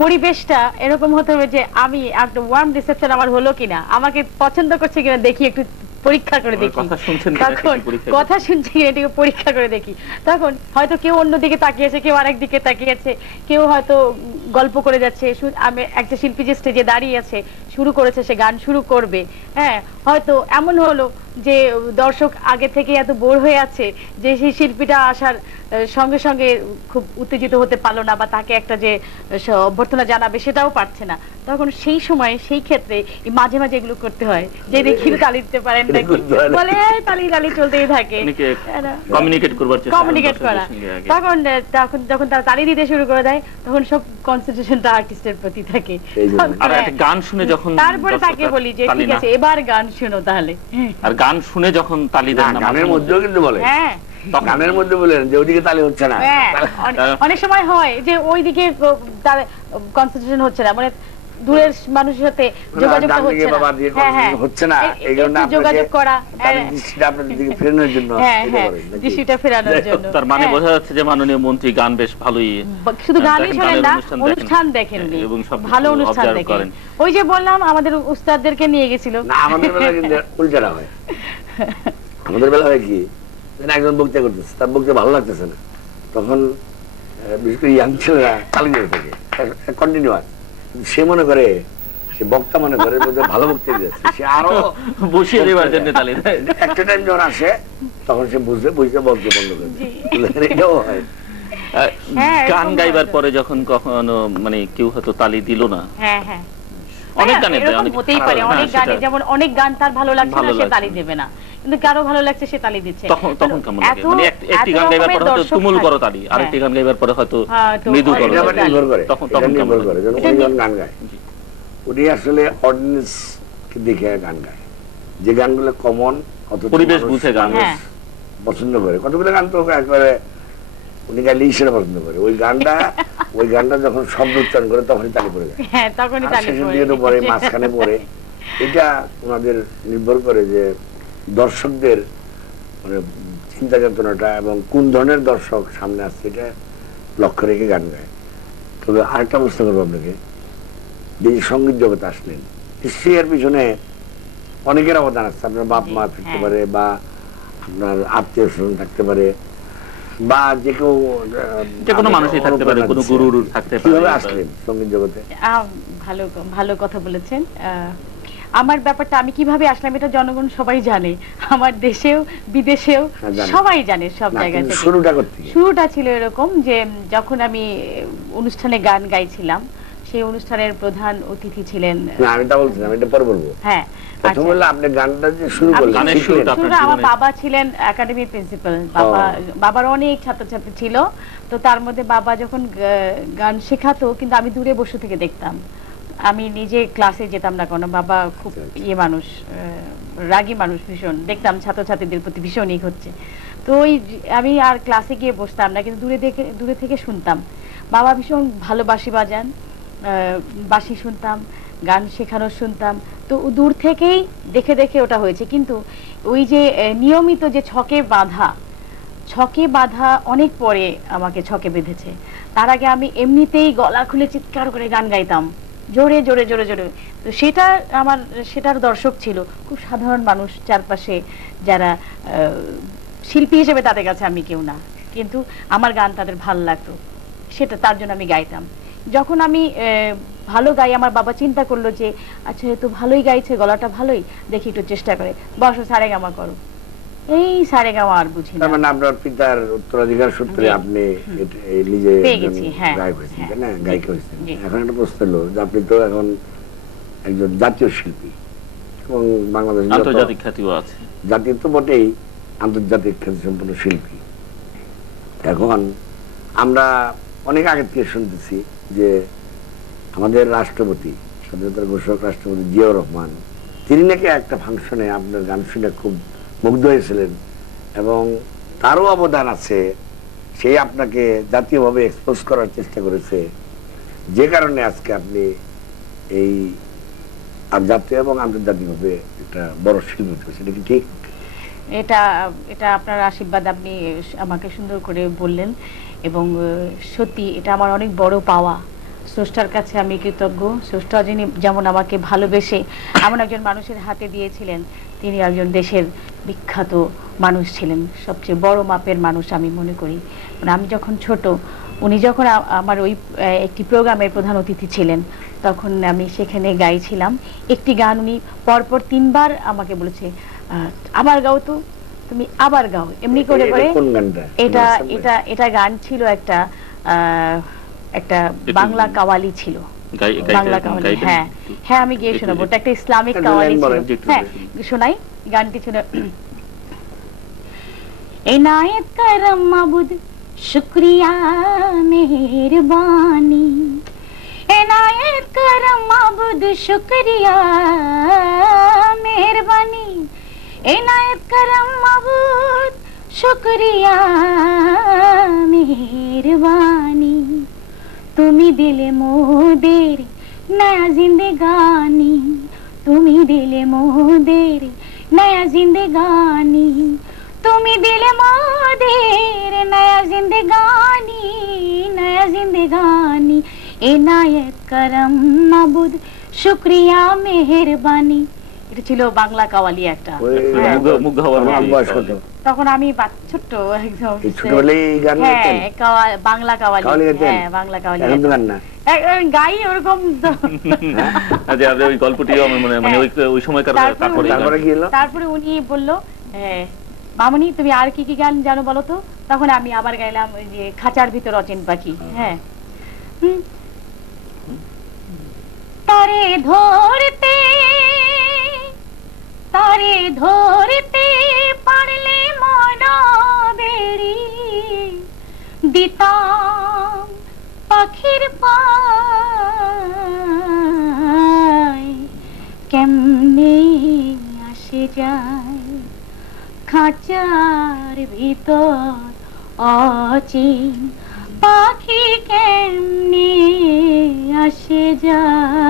পরিবেশটা এরকম হতে হবে যে আমি একটা ওয়ার্ম রিসেপশন আমার হলো কিনা, আমাকে পছন্দ করছে কিনা দেখি, একটু পরীক্ষা করে দেখি, তখন কথা শুনছি কিনা এটাকে পরীক্ষা করে দেখি। তখন হয়তো কেউ অন্যদিকে তাকিয়েছে, কেউ আরেক দিকে তাকিয়েছে, কেউ হয়তো গল্প করে যাচ্ছে, আমি একটা শিল্পী যে স্টেজে দাঁড়িয়ে আছে, শুরু করেছে, সে গান শুরু করবে, হ্যাঁ, হয়তো এমন হলো যে দর্শক আগে থেকে এত বোর হয়ে আছে যে সেই শিল্পীটা আসার সঙ্গে সঙ্গে খুব উত্তেজিত হতে পারলো না, বা তাকে একটা যে অভ্যর্থনা জানাবে সেটাও পারছে না। তখন সেই সময় সেই ক্ষেত্রে মাঝে মাঝে এগুলো করতে হয়, যে দেখি তালি দিতে পারেন নাকি, বলে তালি তালি চলতেই থাকে, কমিউনিকেট করা। তখন তখন যখন তারা তালি দিতে শুরু করে দেয় তখন সব কনসেন্ট্রেশনটা আর্টিস্টের প্রতি থাকে। আর একটা গান শুনে যখন তারপরে তাকে বলি যে ঠিক আছে এবার গান শোনো তাহলে। আর গান শুনে যখন তালি দেন না, গানের মধ্যেও কিন্তু বলে, হ্যাঁ গানের মধ্যে বলেন যে ওইদিকে তালি হচ্ছে না, অনেক সময় হয় যে ওইদিকে তার কনসেন্ট্রেশন হচ্ছে না, মানে দূরের মানুষের সাথে যোগাযোগ হচ্ছে না, এই জন্য যোগাযোগ করা, আপনাদের দিকে ফেরানোর জন্য, দৃষ্টিটা ফেরানোর জন্য। তার মানে বোঝা যাচ্ছে যে মাননীয় মন্ত্রী গান বেশ ভালোই, শুধু গানই শোনেন না, অনুষ্ঠান দেখেন, ভালো অনুষ্ঠান দেখেন। ওই যে বললাম আমাদের উস্তাদদেরকে নিয়ে গেছিল। না, আমাদের বেলা কিন্তু উল্টাটা হয়। আমাদের বেলা হয় কি, একজন বক্তৃতা করতেছে, তার বক্তৃতা ভালো লাগতেছে না, তখন বিশেষ করে ইয়াং ছেলেরা তালি দিয়ে থাকে কন্টিনিউয়াস। সে মনে করে, সে বক্তা মনে করে ভালো বক্তৃতা দিয়েছে, সে আরো বসিয়ে দেওয়ার জন্য তালি দেয়। একটা টাইম যখন আসে তখন সে বুঝতে বলতে বন্ধ করে দেয়। এটাও হয়। গান গাইবার পরে যখন কখনো মানে কেউ হয়তো তালি দিল না, অনেক গানে হতেই পারে, অনেক গানে যেমন অনেক গান তার ভালো লাগছে না, সে তালি দেবে না, কিন্তু কারো ভালো লাগছে সে তালি দিচ্ছে। তখন কেমন লাগে? মানে একটি গান গাইবার পরে হয়তো তুমুল করো তালি, আরেকটি গান গাইবার পরে হয়তো মৃদু করো তালি, তখন কেমন করে? যখন উনি গান গায়, উনি আসলে অডিয়েন্স কে দেখে গান গায়, যে গানগুলো কমন, পরিবেশ বুঝে গান পছন্দ করে। কতগুলো গান তো একবারে উনি গাইলে ইশারা পছন্দ করে, ওই গানটা যখন শব্দ উচ্চারণ করে তখনই তালি পড়ে যায়, শেষের দিকে তো পরে, মাঝখানে পড়ে। এটা ওনাদের নির্ভর করে যে দর্শকদের মানে চিন্তা চেতনাটা এবং কোন ধরনের দর্শক সামনে আসছে এটা লক্ষ্য রেখে গান গায়। তবে আরেকটা প্রশ্ন করবো আপনাকে, যে সঙ্গীত জগতে আসলেন, নিশ্চয়ই এর পিছনে অনেকের অবদান আছে। আপনার বাপ মা থাকতে পারে, বা আপনার আত্মীয় স্বজন থাকতে পারে, বা যে কেউ, যে কোনো মানুষই থাকতে পারে, কোনো গুরুর থাকতে পারে। কিভাবে আসলেন সঙ্গীত জগতে? ভালো কথা বলেছেন। আমার ব্যাপারটা আমি কিভাবে আসলাম এটা জনগণ সবাই জানে, আমার দেশেও বিদেশেও সবাই জানে, সব জায়গা থেকে। শুরুটা ছিল এরকম যে যখন আমি অনুষ্ঠানে গান গাইছিলাম, সেই অনুষ্ঠানের প্রধান অতিথি ছিলেন, আমার বাবা ছিলেন একাডেমির প্রিন্সিপাল। বাবার অনেক ছাত্রছাত্রী ছিল, তো তার মধ্যে বাবা যখন গান শেখাতো, কিন্তু আমি দূরে বসে থেকে দেখতাম, আমি নিজে ক্লাসে যেতাম না, কারণ বাবা খুব মানুষ, রাগী মানুষ ভীষণ, দেখতাম ছাত্রছাত্রীদের প্রতি ভীষণ হচ্ছে। তো আমি আর ক্লাসে গিয়ে বসতাম না, কিন্তু দূরে থেকে শুনতাম। বাবা ভীষণ ভালো বাঁশি বাজান, বাঁশি শুনতাম, গান শেখানো শুনতাম, তো দূর থেকেই দেখে দেখে ওটা হয়েছে। কিন্তু ওই যে নিয়মিত যে ছকে বাঁধা অনেক পরে আমাকে ছকে বেঁধেছে। তার আগে আমি এমনিতেই গলা খুলে চিৎকার করে গান গাইতাম, জোরে জোরে জোরে জোরে। তো সেটার দর্শক ছিল খুব সাধারণ মানুষ চারপাশে, যারা শিল্পী হিসেবে তাদের কাছে আমি কেউ না, কিন্তু আমার গান তাদের ভালো লাগতো, সেটা তার জন্য আমি গাইতাম। যখন আমি ভালো গাই, আমার বাবা চিন্তা করলো যে আচ্ছা এ তো ভালোই গাইছে, গলাটা ভালোই, দেখি একটু চেষ্টা করে, বসো সারেগামা করো। এই সারেগামা আর বুঝি না। মানে আপনার পিতার উত্তরাধিকার সূত্রে আপনি নিজে গায়ক হয়েছেন, তাই না? গায়িকা হয়েছেন। এখন একটা প্রশ্ন হলো যে আপনি তো এখন একজন জাতীয় শিল্পী, এবং বাংলাদেশ আন্তর্জাতিক খ্যাতিও আছে, জাতীয় তো বটেই, আন্তর্জাতিক খ্যাতি সম্পন্ন শিল্পী। এখন আমরা অনেক আগে থেকে শুনতেছি যে আমাদের রাষ্ট্রপতি, স্বাধীনতার ঘোষক রাষ্ট্রপতি জিয়াউর রহমান, তিনি নাকি একটা ফাংশনে আপনার গান শুনে খুব মুগ্ধ হয়েছিলেন, এবং তারও অবদান আছে, সেই আপনাকে জাতীয়ভাবে এক্সপোজ করার চেষ্টা করেছে, যে কারণে আজকে আপনি এই জাতীয় এবং আন্তর্জাতিকভাবে একটা বড় শিল্পী। সেটা কি ঠিক? এটা আপনার আশীর্বাদ, আপনি আমাকে সুন্দর করে বললেন, এবং সত্যি এটা আমার অনেক বড় পাওয়া। স্রষ্টার কাছে আমি কৃতজ্ঞ। স্রষ্টা যিনি যেমন আমাকে ভালোবেসে এমন একজন মানুষের হাতে দিয়েছিলেন, তিনি একজন দেশের বিখ্যাত মানুষ ছিলেন, সবচেয়ে বড় মাপের মানুষ আমি মনে করি। মানে আমি যখন ছোট, উনি যখন আমার ওই একটি প্রোগ্রামের প্রধান অতিথি ছিলেন, তখন আমি সেখানে গাইছিলাম একটি গান। উনি পরপর 3 বার আমাকে বলেছে আবার গাও, তো তুমি আবার গাও, এমনি করে করে। এটা গান ছিল একটা বাংলা কাওয়ালি ছিল, বাংলা কাওয়ালি। হ্যাঁ হ্যাঁ, আমি গিয়ে শোনাবো। ওটা একটা ইসলামিক কাওয়ালি ছিল। হ্যাঁ শোনাই গানটি, শুনে। इनायत करम माबूद शुक्रिया मेहरबानी, इनायत करम माबूद शुक्रिया मेहरबानी, इनायत करम माबूद शुक्रिया मेहरबानी, तुमी दिले मोदेर नया जिंदगानी, तुमी दिले मोदेर नया जिंदगानी, तुमी दिले मोदेर नया जिंदगानी, नया जिंदगानी, इनायत करम माबूद शुक्रिया मेहरबानी। এটা ছিল বাংলা কাওয়ালি একটা। তখন আমি ছোট্ট একদম বাংলা কাওয়ালি। হ্যাঁ বাংলা কাওয়ালি গাই ওরকম। তারপরে উনি বললো, মামনি তুমি আর কি কি গান জানো বলো তো? তখন আমি আবার গাইলাম ওই যে খাঁচার ভিতর অচেন পাখি। হ্যাঁ, তারে ধরতে তারে ধরতে পারলে মন বেড়ি দিতাম পাখির পায়, কেমনে আসে যায় খাঁচার ভিতর অচিন পাখি, কেমনে আসে যায়।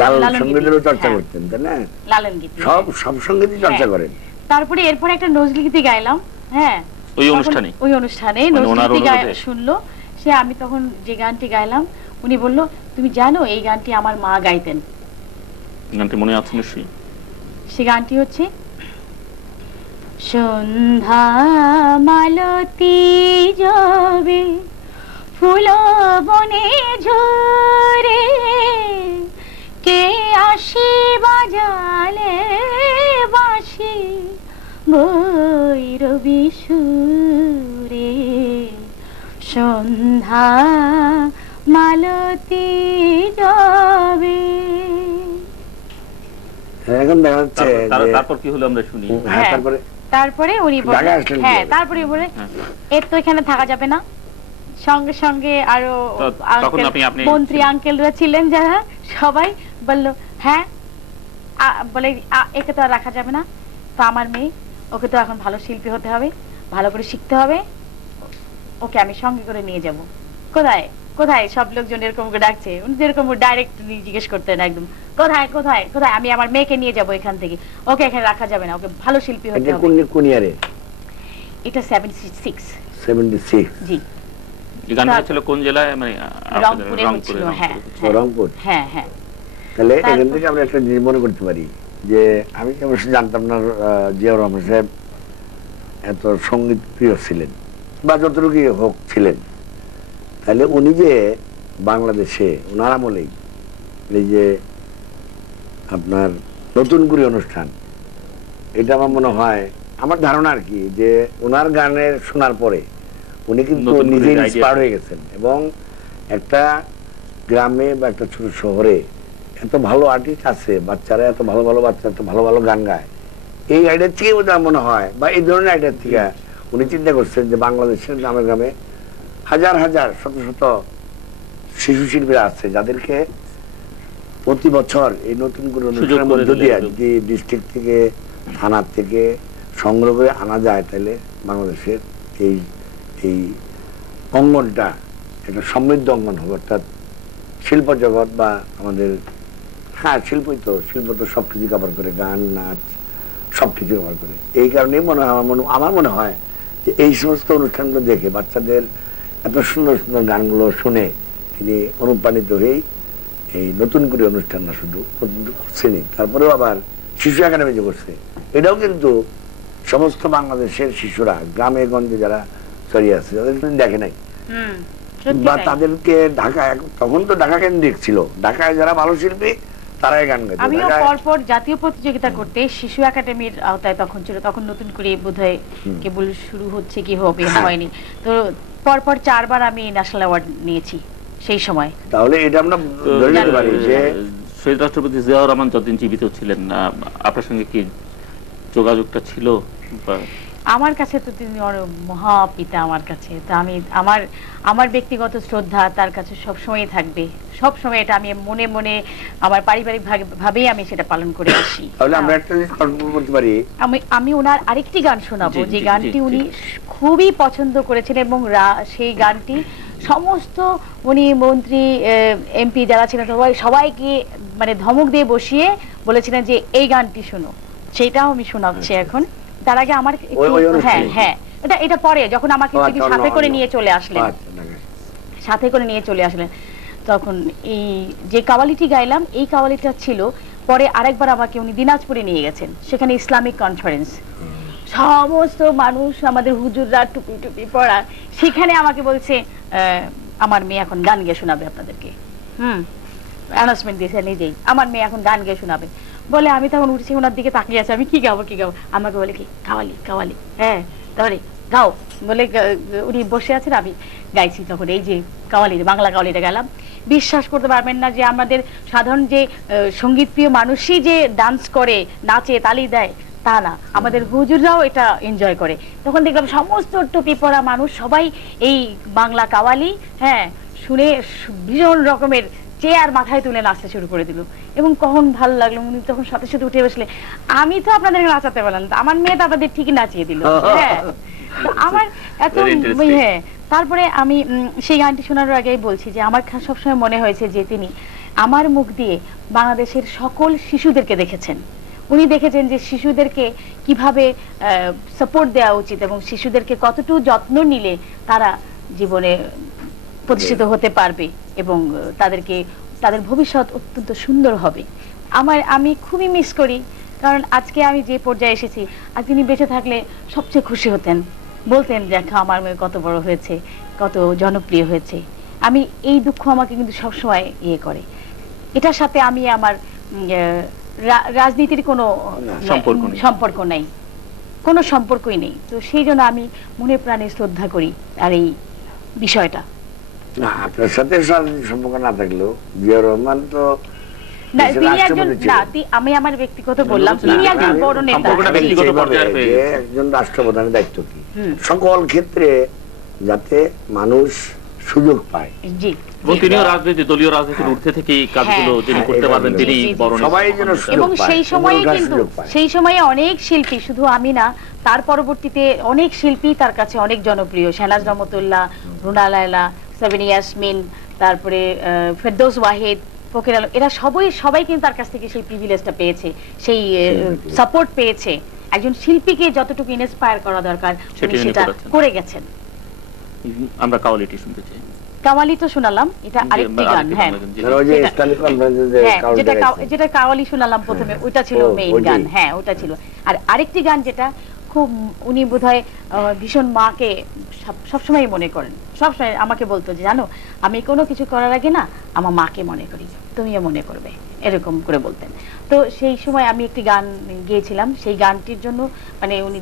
লালন সঙ্গীতেরও চর্চা করতেন তাই না? লালন গীতি সব সঙ্গীতই চর্চা করেন। তারপরে এরপর একটা নজরুল গীতি গাইলাম। হ্যাঁ ওই অনুষ্ঠানে নজরুল গীতি শুনলো সে। আমি তখন যে গানটি গাইলাম উনি বলল, তুমি জানো এই গানটি আমার মা গাইতেন। গানটি মনে আছে নিশ্চয়ই? সে গানটি হচ্ছে, সন্ধ্যা মালতী যাবে ফুল বনে ঝরে, কে আসি বাজালে বাঁশি ভৈরবী সুরে, সন্ধ্যা মালতী যাবে। এখন দেখা যাচ্ছে তারপর কি হলো আমরা শুনি। তারপরে উনি বলে, হ্যাঁ তারপরে বলে এর তো এখানে থাকা যাবে না, সঙ্গে সঙ্গে আরো মন্ত্রী আঙ্কেলরা ছিলেন যারা, সবাই বলল হ্যাঁ, বলে একে তো আর রাখা যাবে না, তো আমার মেয়ে, ওকে তো এখন ভালো শিল্পী হতে হবে, ভালো করে শিখতে হবে, ওকে আমি সঙ্গে করে নিয়ে যাব। কোথায় কোথায় সব লোকজন এরকম করে ডাকছে, উনি যেরকম ডাইরেক্ট জিজ্ঞেস করতেন একদম, কোথায় কোথায় কোথায়, আমি আমার মেয়েকে নিয়ে যাব এখান থেকে, ওকে এখানে রাখা যাবে না, ওকে ভালো শিল্পী হতে হবে। কোন ইয়ারে? এটা 76। জি। এই গানটা ছিল কোন জেলায়? মানে রংপুরে ছিল। হ্যাঁ রংপুর। হ্যাঁ হ্যাঁ। তাহলে এখান থেকে আমরা একটা জিনিস মনে করতে পারি যে আমি অবশ্য জানতাম না জিয়াউর রহমান সাহেব এত সঙ্গীত প্রিয় ছিলেন বা যতটুকু হোক ছিলেন। তাহলে উনি যে বাংলাদেশে ওনার আমলেই এই যে আপনার নতুন করে অনুষ্ঠান, এটা আমার মনে হয়, আমার ধারণা আর কি, যে ওনার গানের শোনার পরে উনি কিন্তু নিজে ইন্সপায়ার হয়ে গেছেন এবং একটা গ্রামে বা একটা ছোট শহরে এত ভালো আর্টিস্ট আছে, বাচ্চারা এত ভালো ভালো বাচ্চা এত ভালো ভালো গান গায়, এই আইডিয়ার থেকে মনে হয় বা এই ধরনের আইডিয়ার থেকে উনি চিন্তা করছেন যে বাংলাদেশের গ্রামে গ্রামে হাজার হাজার শত শত শিশু শিল্পীরা আছে যাদেরকে প্রতি বছর এই নতুন করে অনুষ্ঠানের মধ্য দিয়ে যদি ডিস্ট্রিক্ট থেকে থানার থেকে সংগ্রহ করে আনা যায়, তাহলে বাংলাদেশের এই এই অঙ্গনটা একটা সমৃদ্ধ অঙ্গন হবে। অর্থাৎ শিল্প জগৎ বা আমাদের, হ্যাঁ শিল্পই তো, শিল্প তো সবকিছু কভার করে, গান নাচ সবকিছু কভার করে। এই কারণেই মনে হয় আমার মনে হয় যে এই সমস্ত অনুষ্ঠানগুলো দেখে বাচ্চাদের এত সুন্দর সুন্দর গানগুলো শুনে তিনি অনুপ্রাণিত হয়েই এই নতুন করে অনুষ্ঠান না শুধু করছেনি, তারপরেও আবার শিশু একাডেমি যে করছে, এটাও কিন্তু সমস্ত বাংলাদেশের শিশুরা গ্রামে গঞ্জে যারা ছড়িয়ে আছে তাদের দেখে নাই বা তাদেরকে ঢাকা, তখন তো ঢাকা কেন্দ্রিক ছিল, ঢাকায় যারা ভালো শিল্পী তারাই গান গাইতো। আমিও পরপর জাতীয় প্রতিযোগিতা করতে শিশু একাডেমির আওতায় তখন ছিল, তখন নতুন করে বোধহয় কেবল শুরু হচ্ছে কি হবে হয়নি, তো পরপর 4 বার আমি ন্যাশনাল অ্যাওয়ার্ড নিয়েছি। সেই সময়। তাহলে এটা আমরা ধরে নিতে পারি যে শহীদ রাষ্ট্রপতি জিয়াউর রহমান যতদিন জীবিত ছিলেন আপনার সঙ্গে কি যোগাযোগটা ছিল? আমার কাছে তো তিনি মহাপিতা আমার কাছে, তো আমি আমার ব্যক্তিগত শ্রদ্ধা তার কাছে সবসময় থাকবে, সবসময়। এটা আমি মনে মনে আমার পারিবারিক ভাবেই আমি সেটা পালন করে আসি। তাহলে আমরা একটা জিনিস কল্পনা করতে পারি, আমি ওনার আরেকটি গান শোনাবো, যে গানটি উনি খুবই পছন্দ করেছেন, এবং সেই গানটি সমস্ত উনি মন্ত্রী এমপি যারা ছিলেন সবাইকে মানে ধমক দিয়ে বসিয়ে বলেছিলেন যে এই গানটি শোনো। সেটাও আমি শোনাচ্ছি এখন। তার আগে আমার হ্যাঁ এটা পরে যখন আমাকে সাথে করে নিয়ে চলে আসলেন, সাথে করে নিয়ে চলে আসলেন, তখন এই যে কাওয়ালিটি গাইলাম, এই কাওয়ালিটা ছিল পরে আরেকবার আমাকে উনি দিনাজপুরে নিয়ে গেছেন, সেখানে ইসলামিক কনফারেন্স, সমস্ত মানুষ আমাদের হুজুররা টুপি টুপি পড়া, সেখানে আমাকে বলছে আমার মেয়ে এখন গান গেয়ে শোনাবে আপনাদেরকে। অ্যানাউন্সমেন্ট দিয়েছে নিজেই, আমার মেয়ে এখন গান গেয়ে শোনাবে বলে। আমি তখন উঠছি, ওনার দিকে তাকিয়ে আছে, আমি কি গাবো। আমাকে বলে কি কাওয়ালি কাওয়ালি, হ্যাঁ তাহলে গাও বলে। উনি বসে আছেন, আমি গাইছি তখন এই যে কাওয়ালি, বাংলা কাওয়ালিটা গেলাম। বিশ্বাস করতে পারবেন না যে আমাদের সাধারণ যে সঙ্গীত প্রিয় মানুষই যে ডান্স করে, নাচে, তালি দেয় তা না, আমাদের হুজুররাও এটা এনজয় করে। তখন দেখলাম সমস্ত টুপি পরা মানুষ সবাই এই বাংলা কাওয়ালি শুনে ভীষণ রকমের চেয়ার মাথায় তুলে নাচতে শুরু করে দিল, এবং কখন ভালো লাগলো। উনি তখন সাথে সাথে উঠে বসলে, আমি তো আপনাদের নাচাতে পারলাম, আমার মেয়ে তো আপনাদের ঠিকই নাচিয়ে দিল। আমার এত তারপরে আমি সেই গানটি শোনার আগেই বলছি যে আমার সবসময় মনে হয়েছে যে তিনি আমার মুখ দিয়ে বাংলাদেশের সকল শিশুদেরকে দেখেছেন। উনি দেখেছেন যে শিশুদেরকে কিভাবে সাপোর্ট দেওয়া উচিত, এবং শিশুদেরকে কতটুকু যত্ন নিলে তারা জীবনে প্রতিষ্ঠিত হতে পারবে, এবং তাদের ভবিষ্যৎ অত্যন্ত সুন্দর হবে। আমি খুবই মিস করি, কারণ আজকে আমি যে পর্যায়ে এসেছি, আর তিনি বেঁচে থাকলে সবচেয়ে খুশি হতেন, বলতেন দেখো আমার মেয়ে কত বড় হয়েছে, কত জনপ্রিয় হয়েছে। আমি এই দুঃখ আমাকে কিন্তু সবসময় করে। এটার সাথে আমি আমার রাজনীতির কোনো সম্পর্ক নেই, কোনো সম্পর্কই নেই। তো সেই জন্য আমি মনে প্রাণে শ্রদ্ধা করি আর এই বিষয়টা। না, আপনার সাথে সম্পর্ক না থাকলেও জিয়াউর রহমান তো আমি আমার ব্যক্তিগত বললাম, তিনি একজন বড় নেতা, একজন রাষ্ট্রপ্রধানের দায়িত্ব কি সকল ক্ষেত্রে যাতে মানুষ সুযোগ পায়। জি, তিনিও রাজনীতি, দলীয় রাজনীতির ঊর্ধ্বে থেকে কাজগুলো যিনি করতে পারবেন তিনি বড় নেতা। সবাই যেন এবং সেই সময়ে অনেক শিল্পী, শুধু আমি না, তার পরবর্তীতে অনেক শিল্পী তার কাছে অনেক জনপ্রিয়, শাহনাজ রহমতুল্লাহ, রুনা লায়লা, সাবিনা ইয়াসমিন, তারপরে ফেরদৌস ওয়াহিদ, ফকির আলম, এরা সবাই কিন্তু তার কাছ থেকে সেই প্রিভিলেজটা পেয়েছে, সেই সাপোর্ট পেয়েছে। একজন শিল্পীকে যতটুকু ইন্সপায়ার করা দরকার সেটা করে গেছেন। আমরা কাওয়ালিটি শুনতে চাই। কাওয়ালি তো শোনালাম, এটা আরেকটি গান। যেটা কাওয়ালি শোনালাম প্রথমে, ওইটা ছিল মেইন গান। ওটা ছিল। আর আরেকটি গান যেটা খুব উনি বোধহয় ভীষণ মাকে সবসময় মনে করেন, সবসময় আমাকে বলতো যে জানো আমি কোনো কিছু করার আগে না আমার মাকে মনে করি, তুমিও মনে করবে, এরকম করে বলতেন। তো সেই সময় আমি একটি গান গেয়েছিলাম, সেই গানটির জন্য মানে উনি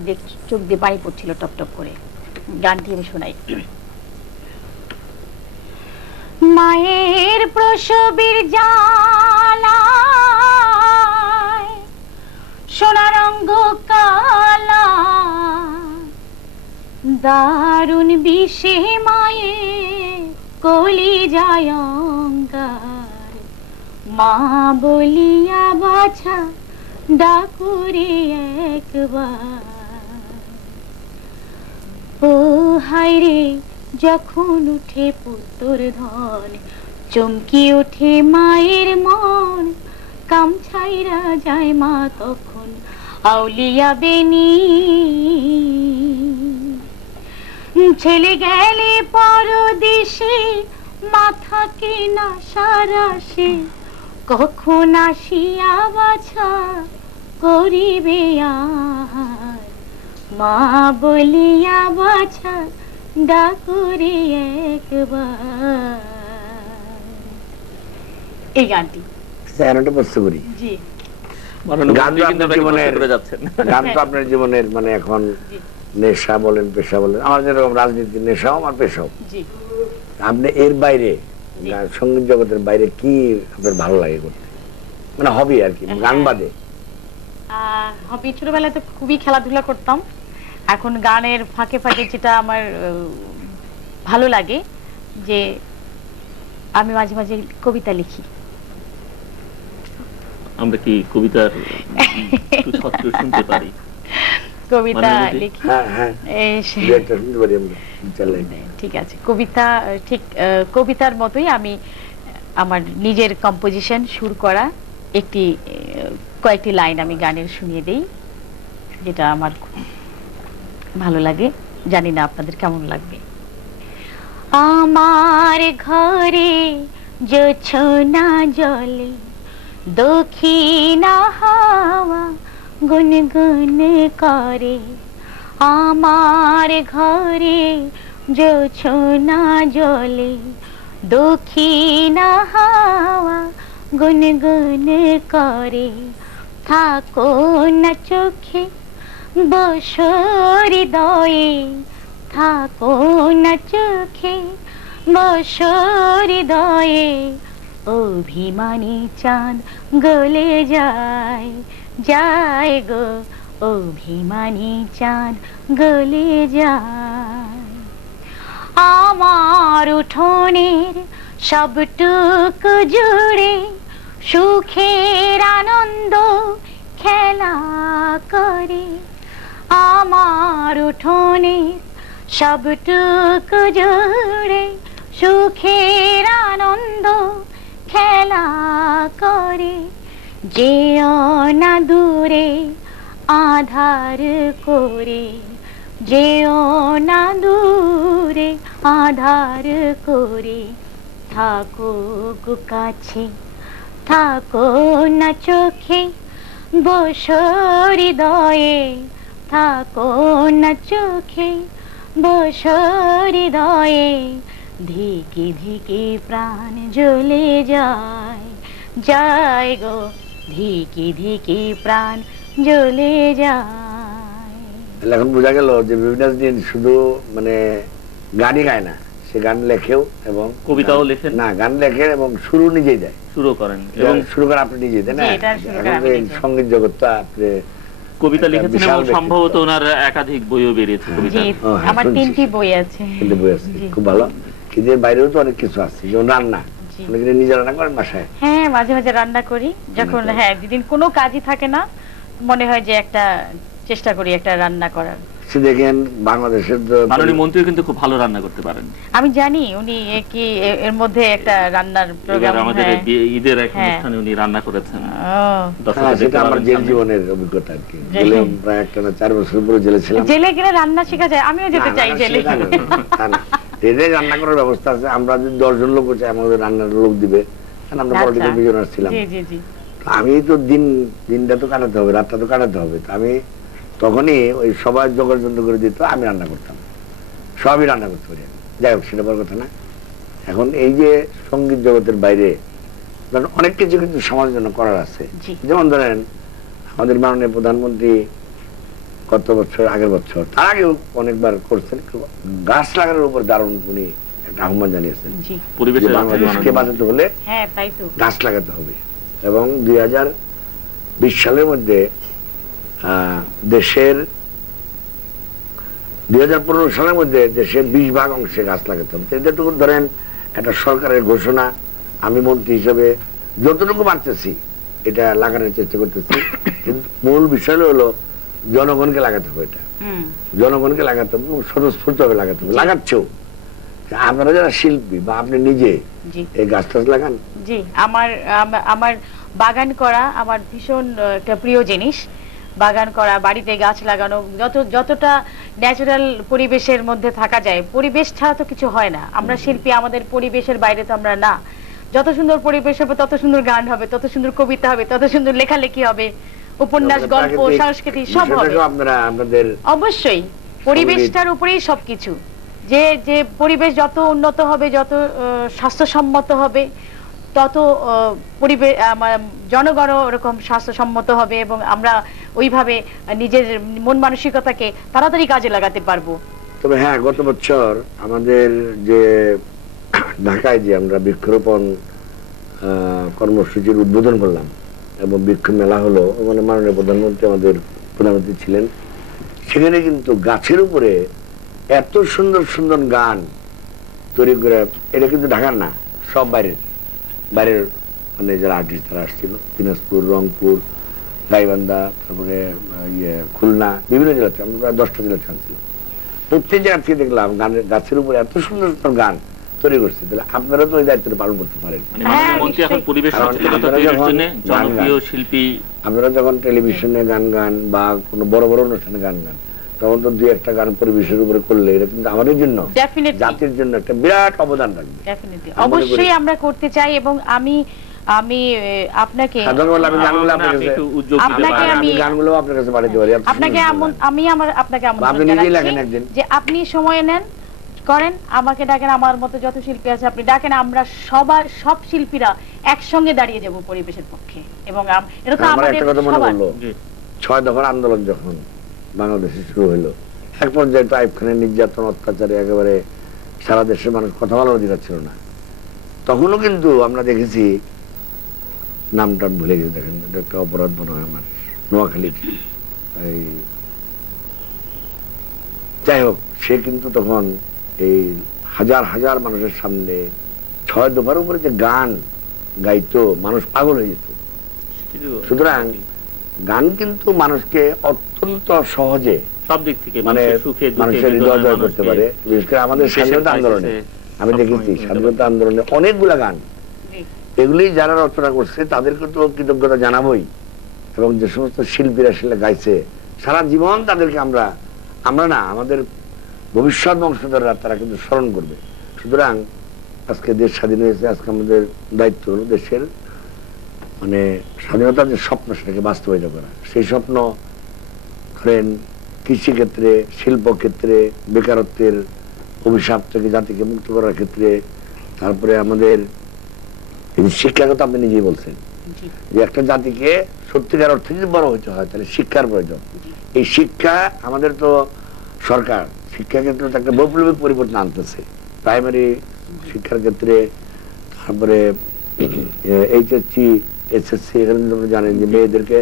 চোখ দিয়ে পানি পড়ছিল টপ টপ করে। গানটি আমি শোনাই। মায়ের প্রসবের জ্বালায় সোনার অঙ্গ কালা, দারুণ বিষে মায়ে কলি যায় অঙ্গার, মা বলিয়া বাছা ডাকুরে একবার। ও হায়রে যখন উঠে পুত্র ধন, চমকি ওঠে মায়ের মন, কামছাইরা যায় মা তখন আউলিয়া বেনি। ছেলে গেলে পরদেশে মাথাকে না সারাসে, কখন আসিয়া বাছা করিবে আর, মা বলিয়া বাছা ডাকুরে একবার। এই গানটি প্রশ্ন করি, জি গান তো আপনার জীবনের মানে এখন নেশা বলেন পেশা বলেন, আমার যেরকম রাজনীতির নেশাও আমার পেশাও, আপনি এর বাইরে সঙ্গীত জগতের বাইরে কি আপনার ভালো লাগে করতে, মানে হবি আর কি, গান বাদে? হবি ছোটবেলায় তো খুবই খেলাধুলা করতাম। এখন গানের ফাঁকে ফাঁকে যেটা আমার ভালো লাগে যে আমি মাঝে মাঝে কবিতা লিখি। আমরা কি কবিতার একটু ছত্র শুনতে পারি? কবিতা লিখি। ঠিক আছে, কবিতা ঠিক কবিতার মতোই আমি আমার নিজের কম্পোজিশন সুর করা কয়েকটি লাইন আমি গানের শুনিয়ে দেই, যেটা আমার খুব ভালো লাগে। জানি না আপনাদের কেমন লাগবে। আমার ঘরে জোছনা জলে দক্ষিণা হাওয়া গুনগুন করে, আমার ঘরে জোছনা জলে দক্ষিণা হাওয়া গুনগুন করে, থাকো না চোখে বসো হৃদয়ে, থাকো না চোখে বসো হৃদয়ে, অভিমানী চাঁদ গলে যায় যায় গো, অভিমানী চাঁদ গলে যায়। আমার উঠোনের সবটুকু জুড়ে সুখের আনন্দ খেলা করে, আমার উঠোনের সবটুকু জুড়ে সুখের আনন্দ খেলা করে, যেও না দূরে আধার করে, যেও না দূরে আধার করে, থাকো গো কাছে থাকো না চোখে বসো হৃদয়ে, থাকো না চোখে বসো হৃদয়ে, ধিকে ধিকে প্রাণ জ্বলে যায় যায় গো, ধিকে ধিকে প্রাণ জ্বলে যায়। এখন বোঝা গেল যে বিভিন্ন দিন শুধু মানে গানই গায় না, সে গান লেখেও এবং কবিতাও লেখেন। না, গান লেখেন এবং শুরু নিজেই দেয়, শুরু করেন এবং শুরু করেন আপনি নিজেই, তাই না? সঙ্গীত জগৎটা আপনি কবিতা লিখেছেন এবং সম্ভবত ওনার একাধিক বইও বেরিয়েছে কবিতা। আমার 3টি বই আছে। 3টি বই আছে, খুব ভালো। কিন্তু এর বাইরেও তো অনেক কিছু আছে, যেমন রান্না। অনেকে নিজে রান্না করেন বাসায়? হ্যাঁ, মাঝে মাঝে রান্না করি, যখন যেদিন কোনো কাজই থাকে না, মনে হয় যে একটা চেষ্টা করি একটা রান্না করার। দেখেন বাংলাদেশের মাননীয় মন্ত্রী কিন্তু খুব ভালো রান্না করতে পারেন, আমি জানি। উনি কি এর মধ্যে একটা রান্নার প্রোগ্রাম আমাদের ঈদের এক অনুষ্ঠানে উনি রান্না করেছেন। সেটা আমার জেল জীবনের অভিজ্ঞতা আর কি। প্রায় একটা 4 বছর পুরো জেলে ছিলাম। জেলে গেলে রান্না শেখা যায়, আমিও যেতে চাই জেলে। জেলে রান্না করার ব্যবস্থা আছে, আমরা যদি 10 জন লোক চাই আমাদের রান্নার লোক দিবে, আমরা পলিটিক্যাল বিজনার ছিলাম। আমি তো দিনটা তো কাটাতে হবে, রাতটা তো কাটাতে হবে। আমি তখনই ওই সবাই জোগাড় যন্ত্র করে দিত, আমি রান্না করতাম, সবই রান্না করতে পারি। যাই হোক, সেটা বড় কথা না। এখন এই যে সঙ্গীত জগতের বাইরে অনেক কিছু কিন্তু সমাজের জন্য করার আছে। যেমন ধরেন আমাদের মাননীয় প্রধানমন্ত্রী গত বছর, আগের বছর, তার আগেও অনেকবার করছেন, গাছ লাগানোর উপর দারুণ উনি একটা আহ্বান জানিয়েছেন। বাংলাদেশকে বাঁচাতে হলে গাছ লাগাতে হবে এবং 2020 সালের মধ্যে দেশের 2015 সালের মধ্যে দেশের 20% অংশে গাছ লাগাতে হবে। এতটুকু ধরেন একটা সরকারের ঘোষণা। আমি মন্ত্রী হিসেবে যতটুকু পারতেছি এটা লাগানোর চেষ্টা করতেছি, কিন্তু মূল বিষয় হলো জনগণকে লাগাতে হবে। এটা জনগণকে লাগাতে হবে, স্বতঃস্ফূর্ত ভাবে লাগাতে হবে। লাগাচ্ছেও আপনারা যারা শিল্পী বা আপনি নিজে এই গাছ টাছ লাগান? জি, আমার বাগান করা আমার ভীষণ একটা প্রিয় জিনিস। বাগান করা, বাড়িতে গাছ লাগানো, যতটা ন্যাচারাল পরিবেশের মধ্যে থাকা যায়। পরিবেশ ছাড়া তো কিছু হয় না। আমরা শিল্পী, আমাদের পরিবেশের বাইরে তো আমরা না। যত সুন্দর পরিবেশ হবে তত সুন্দর গান হবে, তত সুন্দর কবিতা হবে, তত সুন্দর লেখালেখি হবে, উপন্যাস, গল্প, সংস্কৃতি সব হবে। অবশ্যই পরিবেশটার উপরেই সবকিছু। যে পরিবেশ যত উন্নত হবে, যত স্বাস্থ্যসম্মত হবে, তত পরিবেশ জনগণ ওরকম স্বাস্থ্যসম্মত হবে এবং আমরা ওইভাবে নিজের মন মানসিকতাকে তাড়াতাড়ি কাজে লাগাতে পারবো। তবে হ্যাঁ, গত বছর আমাদের যে ঢাকায় যে আমরা বৃক্ষরোপণ কর্মসূচির উদ্বোধন করলাম এবং বৃক্ষ মেলা হলো, মানে মাননীয় প্রধানমন্ত্রী আমাদের প্রধানমন্ত্রী ছিলেন, সেখানে কিন্তু গাছের উপরে এত সুন্দর সুন্দর গান তৈরি করে, এটা কিন্তু ঢাকার না, সব বাইরের মানে যারা আর্টিস্ট তারা আসছিল, দিনাজপুর, রংপুর, গাইবান্ধা, তারপরে খুলনা, বিভিন্ন জেলা থেকে, আমরা প্রায় 10টা জেলা আনছিলাম। প্রত্যেক জায়গা থেকে দেখলাম গাছের উপরে এত সুন্দর সুন্দর গান তৈরি করছে। তাহলে আপনারা তো ওই দায়িত্বটা পালন করতে পারেন। আপনারা যখন টেলিভিশনে গান বা কোনো বড় বড় অনুষ্ঠানে গান তখন তো 2-1টা গান পরিবেশের উপরে করলে এটা কিন্তু আমাদের জন্য, জাতির জন্য একটা বিরাট অবদান রাখবে। অবশ্যই আমরা করতে চাই এবং আমি আপনাকে যে আপনি সময় নেন, করেন, আমাকে ডাকেন, আমার মতো যত শিল্পী আছে আপনি ডাকেন, আমরা সব শিল্পীরা একসঙ্গে দাঁড়িয়ে যাব পরিবেশের পক্ষে। এবং এটা তো আমাদের 6 দফার আন্দোলন যখন বাংলাদেশে শুরু হলো, এক পর্যায়ে আইয়ুব খানের নির্যাতন, অত্যাচারে একেবারে সারা দেশের মানুষ কথা বলার অধিকার ছিল না। তখনও কিন্তু আমরা দেখেছি, নামটা ভুলে গেছে, দেখেন এটা একটা অপরাধ মনে হয় আমার, নোয়াখালীর এই, যাই হোক, সে কিন্তু তখন এই হাজার হাজার মানুষের সামনে 6 দফার উপরে যে গান গাইতো, মানুষ পাগল হয়ে যেত। সুতরাং গান কিন্তু মানুষকে অত্যন্ত সহজে সব দিক থেকে মানে মানুষের হৃদয় জয় করতে পারে। বিশেষ করে আমাদের স্বাধীনতা আন্দোলনে আমি দেখেছি, স্বাধীনতা আন্দোলনে অনেকগুলা গান, এগুলি যারা রচনা করছে তাদেরকে তো কৃতজ্ঞতা জানাবোই, এবং যে সমস্ত শিল্পীরা সেটা গাইছে সারা জীবন তাদেরকে আমরা না, আমাদের ভবিষ্যৎ বংশধররা তারা কিন্তু স্মরণ করবে। সুতরাং আজকে দেশ স্বাধীন হয়েছে, আজকে আমাদের দায়িত্ব হলো দেশের মানে স্বাধীনতার যে স্বপ্ন সেটাকে বাস্তবায়িত করা। সেই স্বপ্ন ধরেন কৃষিক্ষেত্রে, শিল্পক্ষেত্রে, বেকারত্বের অভিশাপ থেকে জাতিকে মুক্ত করার ক্ষেত্রে, তারপরে আমাদের শিক্ষাগত, আপনি নিজেই বলছেন যে একটা জাতিকে সত্যিকার অর্থে যদি বড় হইতে হয় তাহলে শিক্ষার প্রয়োজন। এই শিক্ষা আমাদের তো সরকার শিক্ষা ক্ষেত্রে একটা বৈপ্লবিক পরিবর্তন আনতেছে, প্রাইমারি শিক্ষার ক্ষেত্রে, তারপরে এইচএসসি, এসএসসি, এখানে জানেন যে মেয়েদেরকে,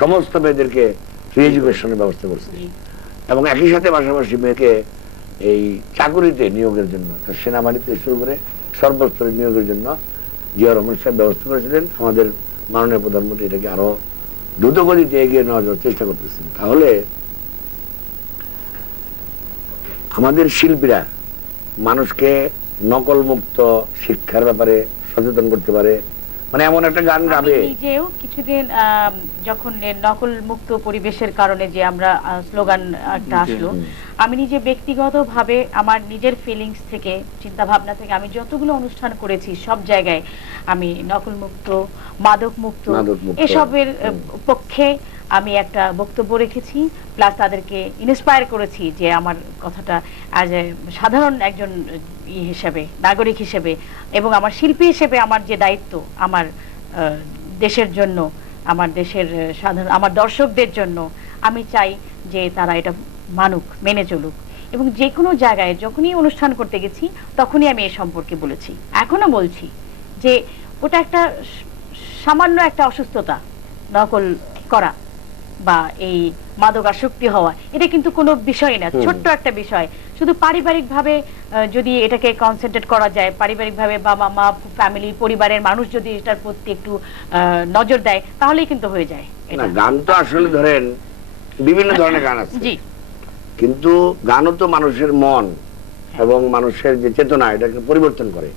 সমস্ত মেয়েদেরকে ফ্রি এডুকেশনের ব্যবস্থা করছে, এবং একই সাথে পাশাপাশি মেয়েকে এই চাকুরিতে নিয়োগের জন্য, সেনাবাহিনীতে শুরু করে সর্বস্তরে নিয়োগের জন্য জিয়া রহমান সাহেব ব্যবস্থা করেছিলেন। আমাদের মাননীয় প্রধানমন্ত্রী এটাকে আরো দ্রুত গতিতে এগিয়ে নেওয়ার জন্য চেষ্টা করতেছেন। তাহলে আমাদের শিল্পীরা মানুষকে নকল মুক্ত শিক্ষার ব্যাপারে সচেতন করতে পারে, মানে এমন একটা গান গাবে। নিজেও কিছুদিন যখন নকল মুক্ত পরিবেশের কারণে যে আমরা স্লোগান একটা আসলো, আমি নিজে ব্যক্তিগতভাবে আমার নিজের ফিলিংস থেকে, চিন্তা ভাবনা থেকে আমি যতগুলো অনুষ্ঠান করেছি সব জায়গায় আমি নকল মুক্ত, মাদক মুক্ত এসবের পক্ষে আমি একটা বক্তব্য রেখেছি, প্লাস তাদেরকে ইন্সপায়ার করেছি যে আমার কথাটা অ্যাজ এ সাধারণ একজন হিসেবে, নাগরিক হিসেবে, এবং আমার শিল্পী হিসেবে আমার যে দায়িত্ব আমার দেশের জন্য, আমার দেশের সাধারণ আমার দর্শকদের জন্য, আমি চাই যে তারা এটা মানুক, মেনে চলুক। এবং যে কোনো জায়গায় যখনই অনুষ্ঠান করতে গেছি তখনই আমি এ সম্পর্কে বলেছি, এখনো বলছি যে ওটা একটা সামান্য একটা অসুস্থতা, নকল করা বা এই মাদক আসক্তি হওয়া, এটা কিন্তু কোনো বিষয় না, ছোট্ট একটা বিষয়। শুধু পারিবারিক ভাবে যদি এটাকে কনসেন্ট্রেট করা যায়, পারিবারিক ভাবে বাবা মা, ফ্যামিলি, পরিবারের মানুষ যদি এটার প্রতি একটু নজর দেয় তাহলেই কিন্তু হয়ে যায়। গান তো আসলে ধরেন বিভিন্ন ধরনের গান আছে, কিন্তু গানও তো মানুষের মন এবং মানুষের যে চেতনা এটাকে পরিবর্তন করে,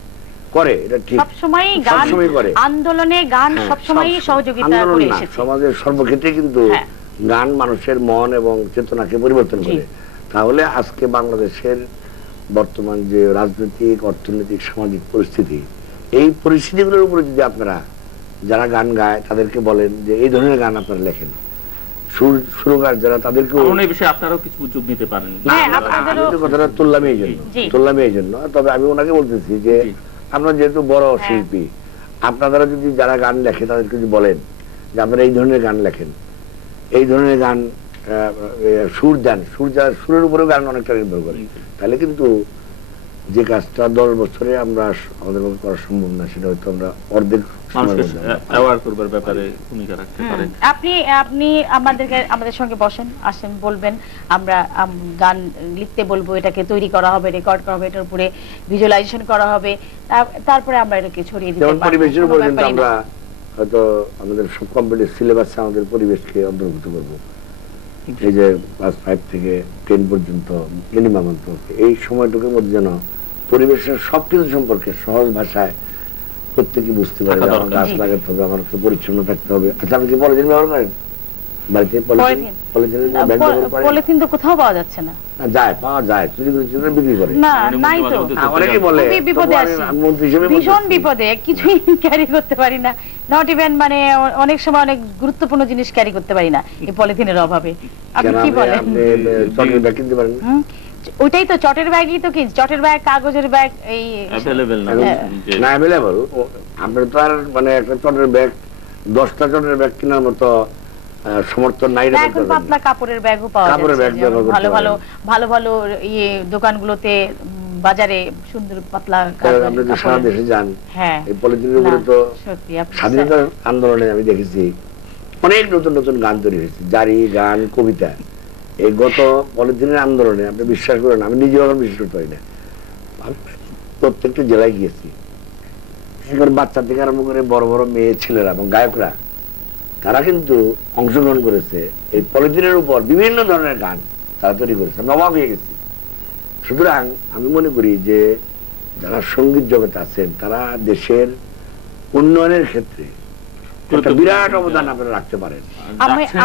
এটা ঠিক সবসময় গান করে, আন্দোলনে গান সবসময় সহযোগিতা করে এসেছে। সমাজের সর্বক্ষেত্রে কিন্তু গান মানুষের মন এবং চেতনাকে পরিবর্তন করে। তাহলে আজকে বাংলাদেশের বর্তমান যে রাজনৈতিক, অর্থনৈতিক, সামাজিক পরিস্থিতি, এই পরিস্থিতিগুলোর উপরে যদি আপনারা যারা গান গায় তাদেরকে বলেন যে এই ধরনের গান আপনারা লেখেন, সুরকার যারা, তাদেরকে আপনারাও কিছু উদ্যোগ নিতে পারেন। কথাটা তুললামই এই জন্য। তবে আমি ওনাকে বলতেছি যে আপনারা যেহেতু বড় শিল্পী, আপনারা যদি যারা গান লেখে তাদেরকে যদি বলেন যে আপনারা এই ধরনের গান লেখেন, এই ধরনের গান সুর দেন, সুরের উপরেও গান অনেকটা নির্ভর করে, তাহলে কিন্তু যে কাজটা 10 বছরে আমরা আমাদের মধ্যে করা সম্ভব না, সেটা হয়তো আমরা অর্ধেক আপনি আপনি আমাদের সঙ্গে বসেন, আসেন, বলবেন, আমরা গান লিখতে বলবো, এটাকে তৈরি করা হবে, রেকর্ড করা হবে, এটার উপরে ভিজুয়ালাইজেশন করা হবে, তারপরে আমরা এটাকে ছড়িয়ে দিতে পারবো। পরিবেশের উপর কিন্তু আমরা হয়তো আমাদের সব কমপ্লিট সিলেবাসে আমাদের পরিবেশকে অন্তর্ভুক্ত করবো। এই যে ক্লাস 5 থেকে 10 পর্যন্ত মিনিমাম অন্তত এই সময়টুকুর মধ্যে যেন পরিবেশের সবকিছু সম্পর্কে সহজ ভাষায় প্রত্যেকে বুঝতে পারে। আমার গাছ লাগাতে হবে, আমার পরিচ্ছন্ন থাকতে হবে। আচ্ছা, আপনি কি পলিথিন ব্যবহার করেন বাড়িতে? পলিথিন তো কোথাও পাওয়া যাচ্ছে না। যায়, পাওয়া যায়, চুরি করে চুরি বিক্রি করে। না, নাই তো। অনেকেই বলে বিপদে আছি, ভীষণ বিপদে, কিছুই ক্যারি করতে পারি না। নট ইভেন মানে অনেক সময় অনেক গুরুত্বপূর্ণ জিনিস ক্যারি করতে পারি না এই পলিথিনের অভাবে। আপনি কি বলেন? চটের ব্যাগ কিনতে পারেন? ওইটাই তো, চটের ব্যাগই তো, কি চটের ব্যাগ, কাগজের ব্যাগ এই अवेलेबल না। अवेलेबल আমরা তো আর মানে একটা চটের ব্যাগ 10টা চটের ব্যাগ কেনার মতো সমর্থন নাই। এখন পাতলা কাপড়ের ব্যাগও পাওয়া যাচ্ছে, ভালো ভালো ভালো ভালো ইয়ে দোকানগুলোতে, বাজারে সুন্দর পাতলা কাপড়। আপনি তো সারা দেশে যান, হ্যাঁ, এই পলিথিনের উপরে তো স্বাধীনতা আন্দোলনে আমি দেখেছি অনেক নতুন নতুন গান তৈরি হয়েছে, জারি গান, কবিতা। এই গত পলিথিনের আন্দোলনে আপনি বিশ্বাস করেন, আমি নিজেও এখন বিশ্বাস করতে পারি না, প্রত্যেকটা জেলায় গিয়েছি, এখন বাচ্চা থেকে আরম্ভ করে বড় বড় মেয়ে ছেলেরা এবং গায়করা তারা কিন্তু অংশগ্রহণ করেছে এই পলিথিনের উপর বিভিন্ন ধরনের গান তারা তৈরি করেছে। আমি অবাক হয়ে গেছি। সুতরাং আমি মনে করি যে যারা সঙ্গীত জগতে আছেন তারা দেশের উন্নয়নের ক্ষেত্রে একটা বিরাট অবদান আপনারা রাখতে পারেন।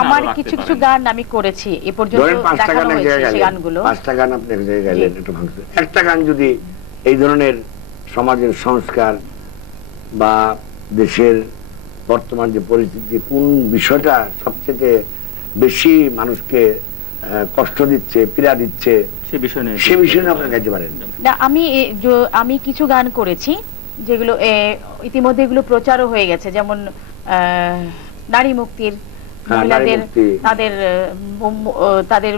আমার কিছু কিছু গান আমি করেছি এ পর্যন্ত, দেখানো হয়েছে সেই গানগুলো। 5টা গান আপনি এক জায়গায় গাইলেন, একটু ভাঙছে। একটা গান যদি এই ধরনের সমাজের সংস্কার বা দেশের বর্তমান যে পরিস্থিতি, কোন বিষয়টা সবচেয়ে বেশি মানুষকে কষ্ট দিচ্ছে, পীড়া দিচ্ছে, সে বিষয় নিয়ে আপনারা গাইতে পারেন। আমি কিছু গান করেছি যেগুলো ইতিমধ্যে এগুলো প্রচারও হয়ে গেছে, যেমন নারী মুক্তির, মহিলাদের তাদের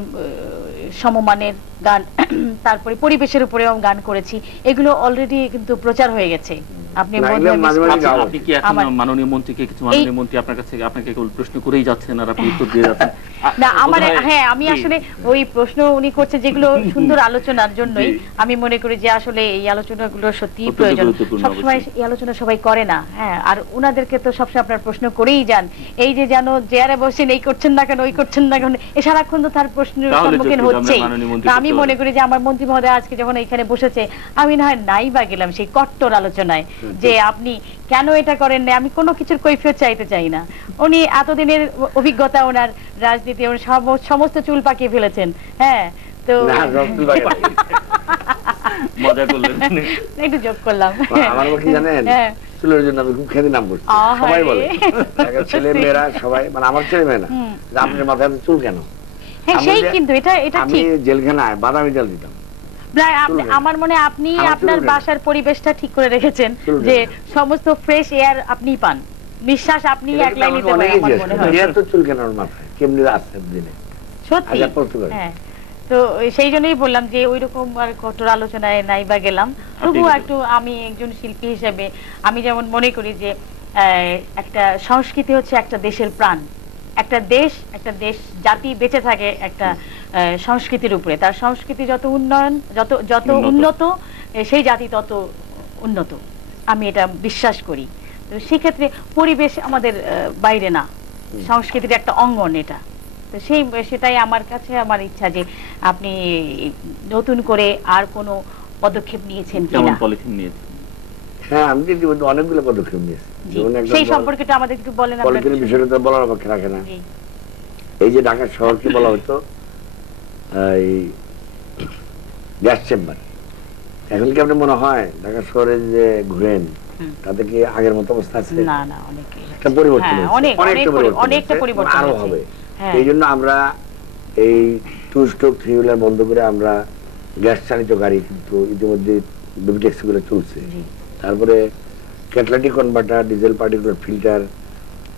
সমমানের গান, তারপরে পরিবেশের উপরেও গান করেছি। এগুলো অলরেডি কিন্তু প্রচার হয়ে গেছে। আপনি কি এখন মাননীয় মন্ত্রীকে কিছু, মাননীয় মন্ত্রী আপনার কাছে আপনাকে কেবল প্রশ্ন করেই যাচ্ছেন আর আপনি উত্তর দিয়ে যাচ্ছেন? না, আমার, হ্যাঁ, আমি আসলে ওই প্রশ্ন উনি করছে যেগুলো সুন্দর আলোচনার জন্যই আমি মনে করি যে আসলে এই আলোচনাগুলো সত্যি প্রয়োজন। সবসময় এই আলোচনা সবাই করে না, হ্যাঁ, আর উনাদেরকে তো সবসময় আপনার প্রশ্ন করেই যান। এই যে যেন চেয়ারে বসেন, এই করছেন না কেন, ওই করছেন না কেন, এ সারাক্ষণ তো তার প্রশ্নের সম্মুখীন হচ্ছেই। আমি মনে করি যে আমার মন্ত্রী মহোদয় আজকে যখন এখানে বসেছে, আমি না হয় নাই বা গেলাম সেই কট্টর আলোচনায় যে আপনি কেন এটা করেন না। আমি কোনো কিছুর কৈফিয়ত চাইতে চাই না। উনি এতদিনের অভিজ্ঞতা, ওনার রাজনীতি, সমস্ত চুল পাকিয়ে ফেলেছেন। হ্যাঁ, তো মজা করলেন, একটু যোগ করলাম। আমার কি জানেন, চুলের জন্য আমি খুব খ্যাতি নাম করছি, সবাই বলে, ছেলে মেয়েরা সবাই, মানে আমার ছেলে মেয়ে না, আপনার মাথায় চুল কেন? হ্যাঁ, সেই কিন্তু এটা ঠিক। আমি জেলখানায় বাদামি জাল দিতাম। আমার মনে হয় আপনি আপনার বাসার পরিবেশটা ঠিক করে রেখেছেন যে সমস্ত ফ্রেশ এয়ার আপনি পান, নিঃশ্বাস আপনি একলাই নিতে পারেন। আমার মনে হয় এত চুল কেন ওর মাথায়, কেমনি আছে দিনে সত্যি। হ্যাঁ, তো সেই জন্যই বললাম যে ওইরকম আর কঠোর আলোচনায় নাই বা গেলাম। তবুও একটু আমি একজন শিল্পী হিসেবে আমি যেমন মনে করি যে একটা সংস্কৃতি হচ্ছে একটা দেশের প্রাণ। একটা দেশ জাতি বেঁচে থাকে একটা সংস্কৃতির উপরে। তার সংস্কৃতি যত উন্নত সেই জাতি তত উন্নত, আমি এটা বিশ্বাস করি। তো সেক্ষেত্রে পরিবেশ আমাদের বাইরে না, সংস্কৃতির একটা অঙ্গন এটা। তো সেটাই আমার কাছে আমার ইচ্ছা যে আপনি নতুন করে আর কোনো পদক্ষেপ নিয়েছেন কিনা। হ্যাঁ, আমি ইতিমধ্যে অনেকগুলো পদক্ষেপ নিয়েছি। সেই সম্পর্কে আমাদের একটু বলেন। পলিথিনের বিষয়টা তো বলার অপেক্ষা রাখে না। এই যে ঢাকা শহরকে বলা হতো এই গ্যাস চেম্বার, এখন কি আপনার মনে হয় ঢাকা শহরে যে ঘুরেন তাতে কি আগের মতো অবস্থা আছে? না না, একটা পরিবর্তন, অনেকটা পরিবর্তন আরো হবে। এই জন্য আমরা এই 2 স্ট্রোক 3 হুইলার বন্ধ করে আমরা গ্যাস চালিত গাড়ি কিন্তু ইতিমধ্যে বেবি ট্যাক্সি গুলো চলছে। তারপরে catalytic converter, diesel particular filter,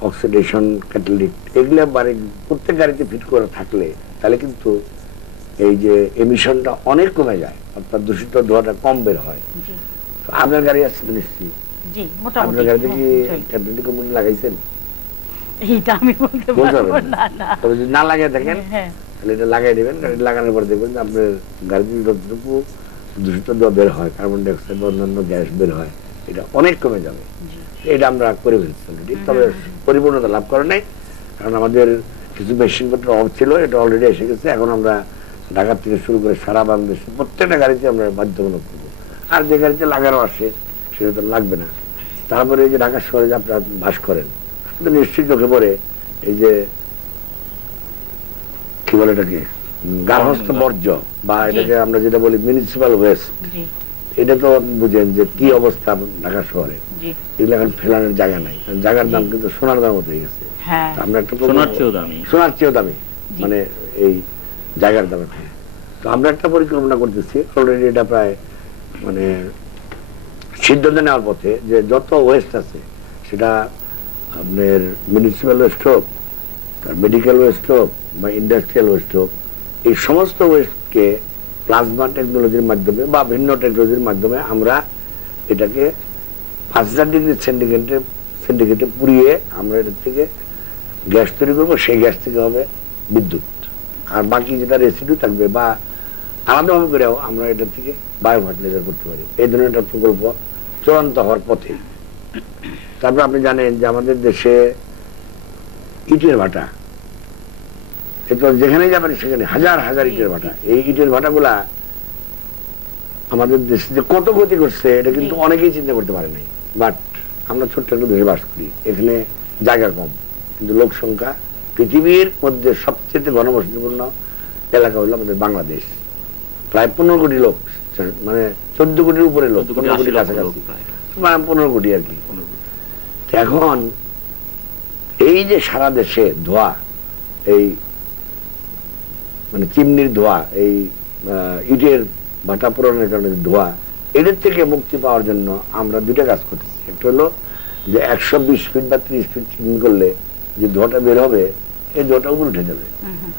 oxidation catalytic, এগুলো প্রত্যেক গাড়িতে ফিট করা থাকলে তাহলে কিন্তু এই যে এমিশনটা অনেক কমে যায়, অর্থাৎ দূষিত ধোঁয়াটা কম বের হয়। আপনার গাড়ি আসছে তো নিশ্চয়ই, আপনার গাড়িতে কি ক্যাটালিটিক কম্পোনেন্ট লাগাইছেন? এইটা আমি বলতে পারবো না। তবে যদি না লাগিয়ে থাকেন তাহলে এটা লাগাই দেবেন। গাড়ি লাগানোর পর দেখবেন যে আপনার গাড়িতে যতটুকু দূষিত ধোঁয়া বের হয়, কার্বন ডাইঅক্সাইড বা অন্যান্য গ্যাস বের হয়, এটা অনেক কমে যাবে। এটা আমরা করে ফেলছি অলরেডি, তবে পরিপূর্ণতা লাভ করে নাই, কারণ আমাদের কিছু মেশিনপত্র অভাব ছিল, এটা অলরেডি এসে গেছে। এখন আমরা ঢাকা থেকে শুরু করে সারা বাংলাদেশে প্রত্যেকটা গাড়িতে আমরা বাধ্যতামূলক করবো। আর যে গাড়িতে লাগানো আসে সেটা তো লাগবে না। তারপরে এই যে ঢাকা শহরে যে আপনারা বাস করেন, নিশ্চয়ই চোখে পড়ে এই যে কি বলে এটাকে গার্হস্থ্য বর্জ্য, বা এটাকে আমরা যেটা বলি মিউনিসিপাল ওয়েস্ট, এটা তো বুঝেন যে কি অবস্থা ঢাকা শহরে। এগুলো এখন ফেলানোর জায়গা নাই, জায়গার দাম কিন্তু সোনার দাম হয়ে গেছে। আমরা একটা সোনার চেয়েও দামি, মানে এই জায়গার দামে। তো আমরা একটা পরিকল্পনা করতেছি অলরেডি, এটা প্রায় মানে সিদ্ধান্ত নেওয়ার পথে, যে যত ওয়েস্ট আছে সেটা আপনার মিউনিসিপ্যাল ওয়েস্ট হোক, মেডিকেল ওয়েস্ট হোক বা ইন্ডাস্ট্রিয়াল ওয়েস্ট হোক, এই সমস্ত ওয়েস্টকে প্লাজমা টেকনোলজির মাধ্যমে বা ভিন্ন টেকনোলজির মাধ্যমে আমরা এটাকে 5000 ডিগ্রি সেন্টিগ্রেডে পুড়িয়ে আমরা এটার থেকে গ্যাস তৈরি করবো। সেই গ্যাস থেকে হবে বিদ্যুৎ, আর বাকি যেটা রেসিডিউ থাকবে বা আলাদাভাবে করেও আমরা এটার থেকে বায়ো ফার্টিলাইজার করতে পারি। এই ধরনের একটা প্রকল্প চূড়ান্ত হওয়ার পথে। তারপর আপনি জানেন যে আমাদের দেশে ইটের ভাটা, এটা যেখানে যাবেন সেখানে হাজার হাজার ইটের ভাটা। এই ইটের ভাটাগুলা আমাদের দেশে যে কত ক্ষতি করছে এটা কিন্তু অনেকেই চিন্তা করতে পারে নাই। বাট আমরা ছোট্ট একটা দেশে বাস করি, এখানে জায়গা কম কিন্তু লোক সংখ্যা, পৃথিবীর মধ্যে সবচেয়ে ঘনবসতিপূর্ণ এলাকা হলো আমাদের বাংলাদেশ। প্রায় 15 কোটি লোক, মানে 14 কোটির উপরে লোক, 15 কোটির কাছাকাছি, মানে 15 কোটি আর কি। এখন এই যে সারা দেশে ধোঁয়া, এই মানে চিমনির ধোঁয়া, এই ইটের ভাটা পোড়ানোর কারণে ধোঁয়া, এদের থেকে মুক্তি পাওয়ার জন্য আমরা দুইটা কাজ করতেছি। একটা হলো যে 120 ফিট বা 30 ফিট চিমনি করলে যে ধোঁয়াটা বের হবে, এই ধোঁয়াটা উপরে উঠে যাবে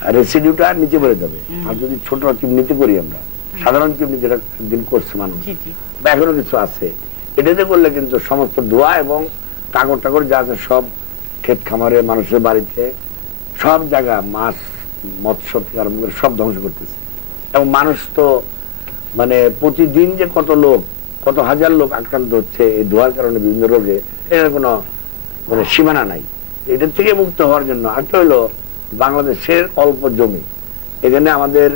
আর রেসিডিউটা নিচে বেড়ে যাবে। আর যদি ছোট চিমনিতে করি আমরা, সাধারণ চিমনি যেটা একদিন করছে মানুষ বা এখনো কিছু আছে, এটাতে করলে কিন্তু সমস্ত ধোঁয়া এবং কাগজ টাগজ যা আছে সব ক্ষেত খামারে, মানুষের বাড়িতে, সব জায়গা, মাছ মৎস্য থেকে আরম্ভ করে সব ধ্বংস করতেছে। এবং মানুষ তো মানে প্রতিদিন যে কত লোক, কত হাজার লোক আক্রান্ত হচ্ছে এই ধোঁয়ার কারণে বিভিন্ন রোগে, এর কোনো মানে সীমানা নাই। এটার থেকে মুক্ত হওয়ার জন্য একটা হলো বাংলাদেশের অল্প জমি, এখানে আমাদের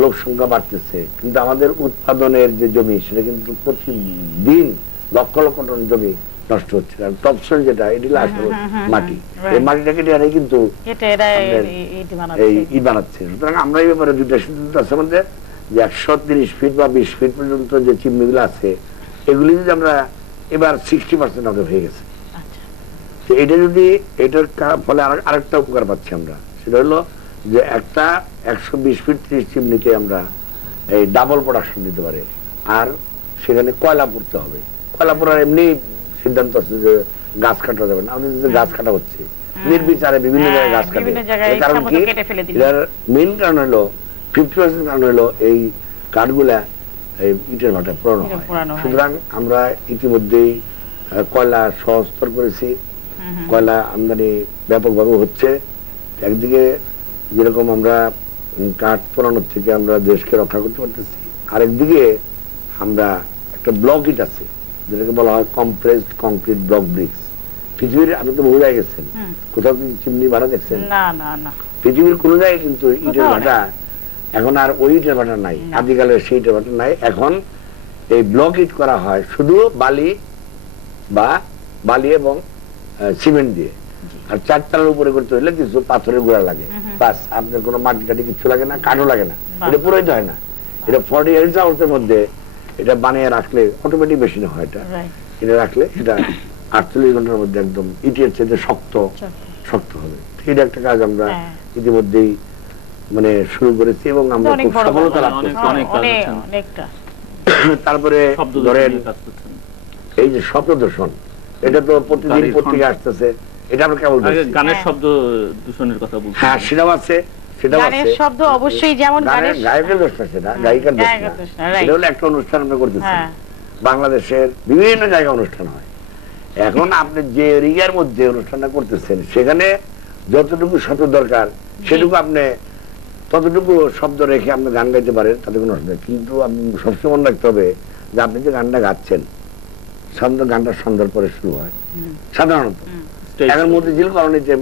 লোক সংখ্যা বাড়তেছে, কিন্তু আমাদের উৎপাদনের যে জমি সেটা কিন্তু প্রতিদিন লক্ষ লক্ষ টন জমি নষ্ট হচ্ছে। আর টপসল যেটা, এটি আসলে মাটি, এই মাটিটা কেটে আনে কিন্তু ইট বানাচ্ছে। সুতরাং আমরা এই ব্যাপারে দুইটা সিদ্ধান্ত আছে আমাদের, যে 130 ফিট বা 20 ফিট পর্যন্ত যে চিমনিগুলো আছে, এগুলি যদি আমরা এবার 60% আগে হয়ে গেছে। তো এটা যদি, এটার ফলে আরেকটা উপকার পাচ্ছি আমরা, সেটা হলো যে একটা 120 ফিট 30 চিমনিতে আমরা এই ডাবল প্রোডাকশন দিতে পারে। আর সেখানে কয়লা পুড়তে হবে, কয়লা পোড়ার এমনি সিদ্ধান্ত আছে যে গাছ কাটা যাবে না। আমাদের যে গাছ কাটা হচ্ছে নির্বিচারে, বিভিন্ন জায়গায় গাছ কাটে, কারণ কি এটার মেইন কারণ হলো 50% কারণ হলো এই কাঠগুলা এই ইটের ভাটায় পোড়ানো হয়। সুতরাং আমরা ইতিমধ্যেই কয়লা সহজতর করেছি, কয়লা আমদানি ব্যাপকভাবে হচ্ছে। একদিকে যেরকম আমরা কাঠ পোড়ানোর থেকে আমরা দেশকে রক্ষা করতে পারতেছি, আরেকদিকে আমরা একটা ব্লক ইট আছে যেটাকে বলা হয় কম্প্রেসড কংক্রিট ব্লক ব্রিক্স। পৃথিবীর, আপনি তো ভুলে গেছেন, কোথাও কি চিমনি ভাটা দেখছেন? পৃথিবীর কোন জায়গায় কিন্তু ইটের ভাটা এখন আর ওই ইটের ভাটা নাই, আদিকালের সেই ইটের ভাটা নাই। এখন এই ব্লক ইট করা হয় শুধু বালি এবং সিমেন্ট দিয়ে। আর 4 তলার উপরে করতে হলে কিছু পাথরের গুঁড়া লাগে, বাস। আপনার কোনো মাটি টাটি কিছু লাগে না, কাঠও লাগে না, এটা পুরোইতে হয় না। এটা 48 আওয়ার্সের মধ্যে এটা বানিয়ে রাখলে অটোমেটিক মেশিনে হয়। এটা রাখলে এটা 48 ঘন্টার মধ্যে একদম ইটের চেয়ে শক্ত হবে। এটা একটা কাজ আমরা ইতিমধ্যেই মানে শুরু করেছি এবং আমরা খুব সফলতা লাভ করছি। তারপরে ধরেন এই যে শব্দ দূষণ, এটা তো প্রতিদিন পত্রিকা আসতেছে, এটা আমরা কেবল গানের শব্দ দূষণের কথা বলছি। হ্যাঁ, সেটাও আছে। সেটাও গানের আছে। শব্দ অবশ্যই যেমন গানের গায়কের দোষ না, সেটা গায়িকার দোষ গায়কের না। দোষ না, right. এটা হলো একটা অনুষ্ঠান আমরা করতেছি, হ্যাঁ। বাংলাদেশের বিভিন্ন জায়গায় অনুষ্ঠান হয়। এখন আপনি যে এরিয়ার মধ্যে অনুষ্ঠানটা করতেছেন সেখানে যতটুকু শব্দ দরকার সেটুকু আপনি ততটুকু শব্দ রেখে আপনি গান গাইতে পারেন, তাতে কোনো অসুবিধা নেই। কিন্তু আপনি সবসময় মনে রাখতে হবে যে আপনি যে গানটা গাচ্ছেন গানটা সন্ধ্যার পরে শুরু হয় সাধারণত। এখন মতিঝিল কলোনিতে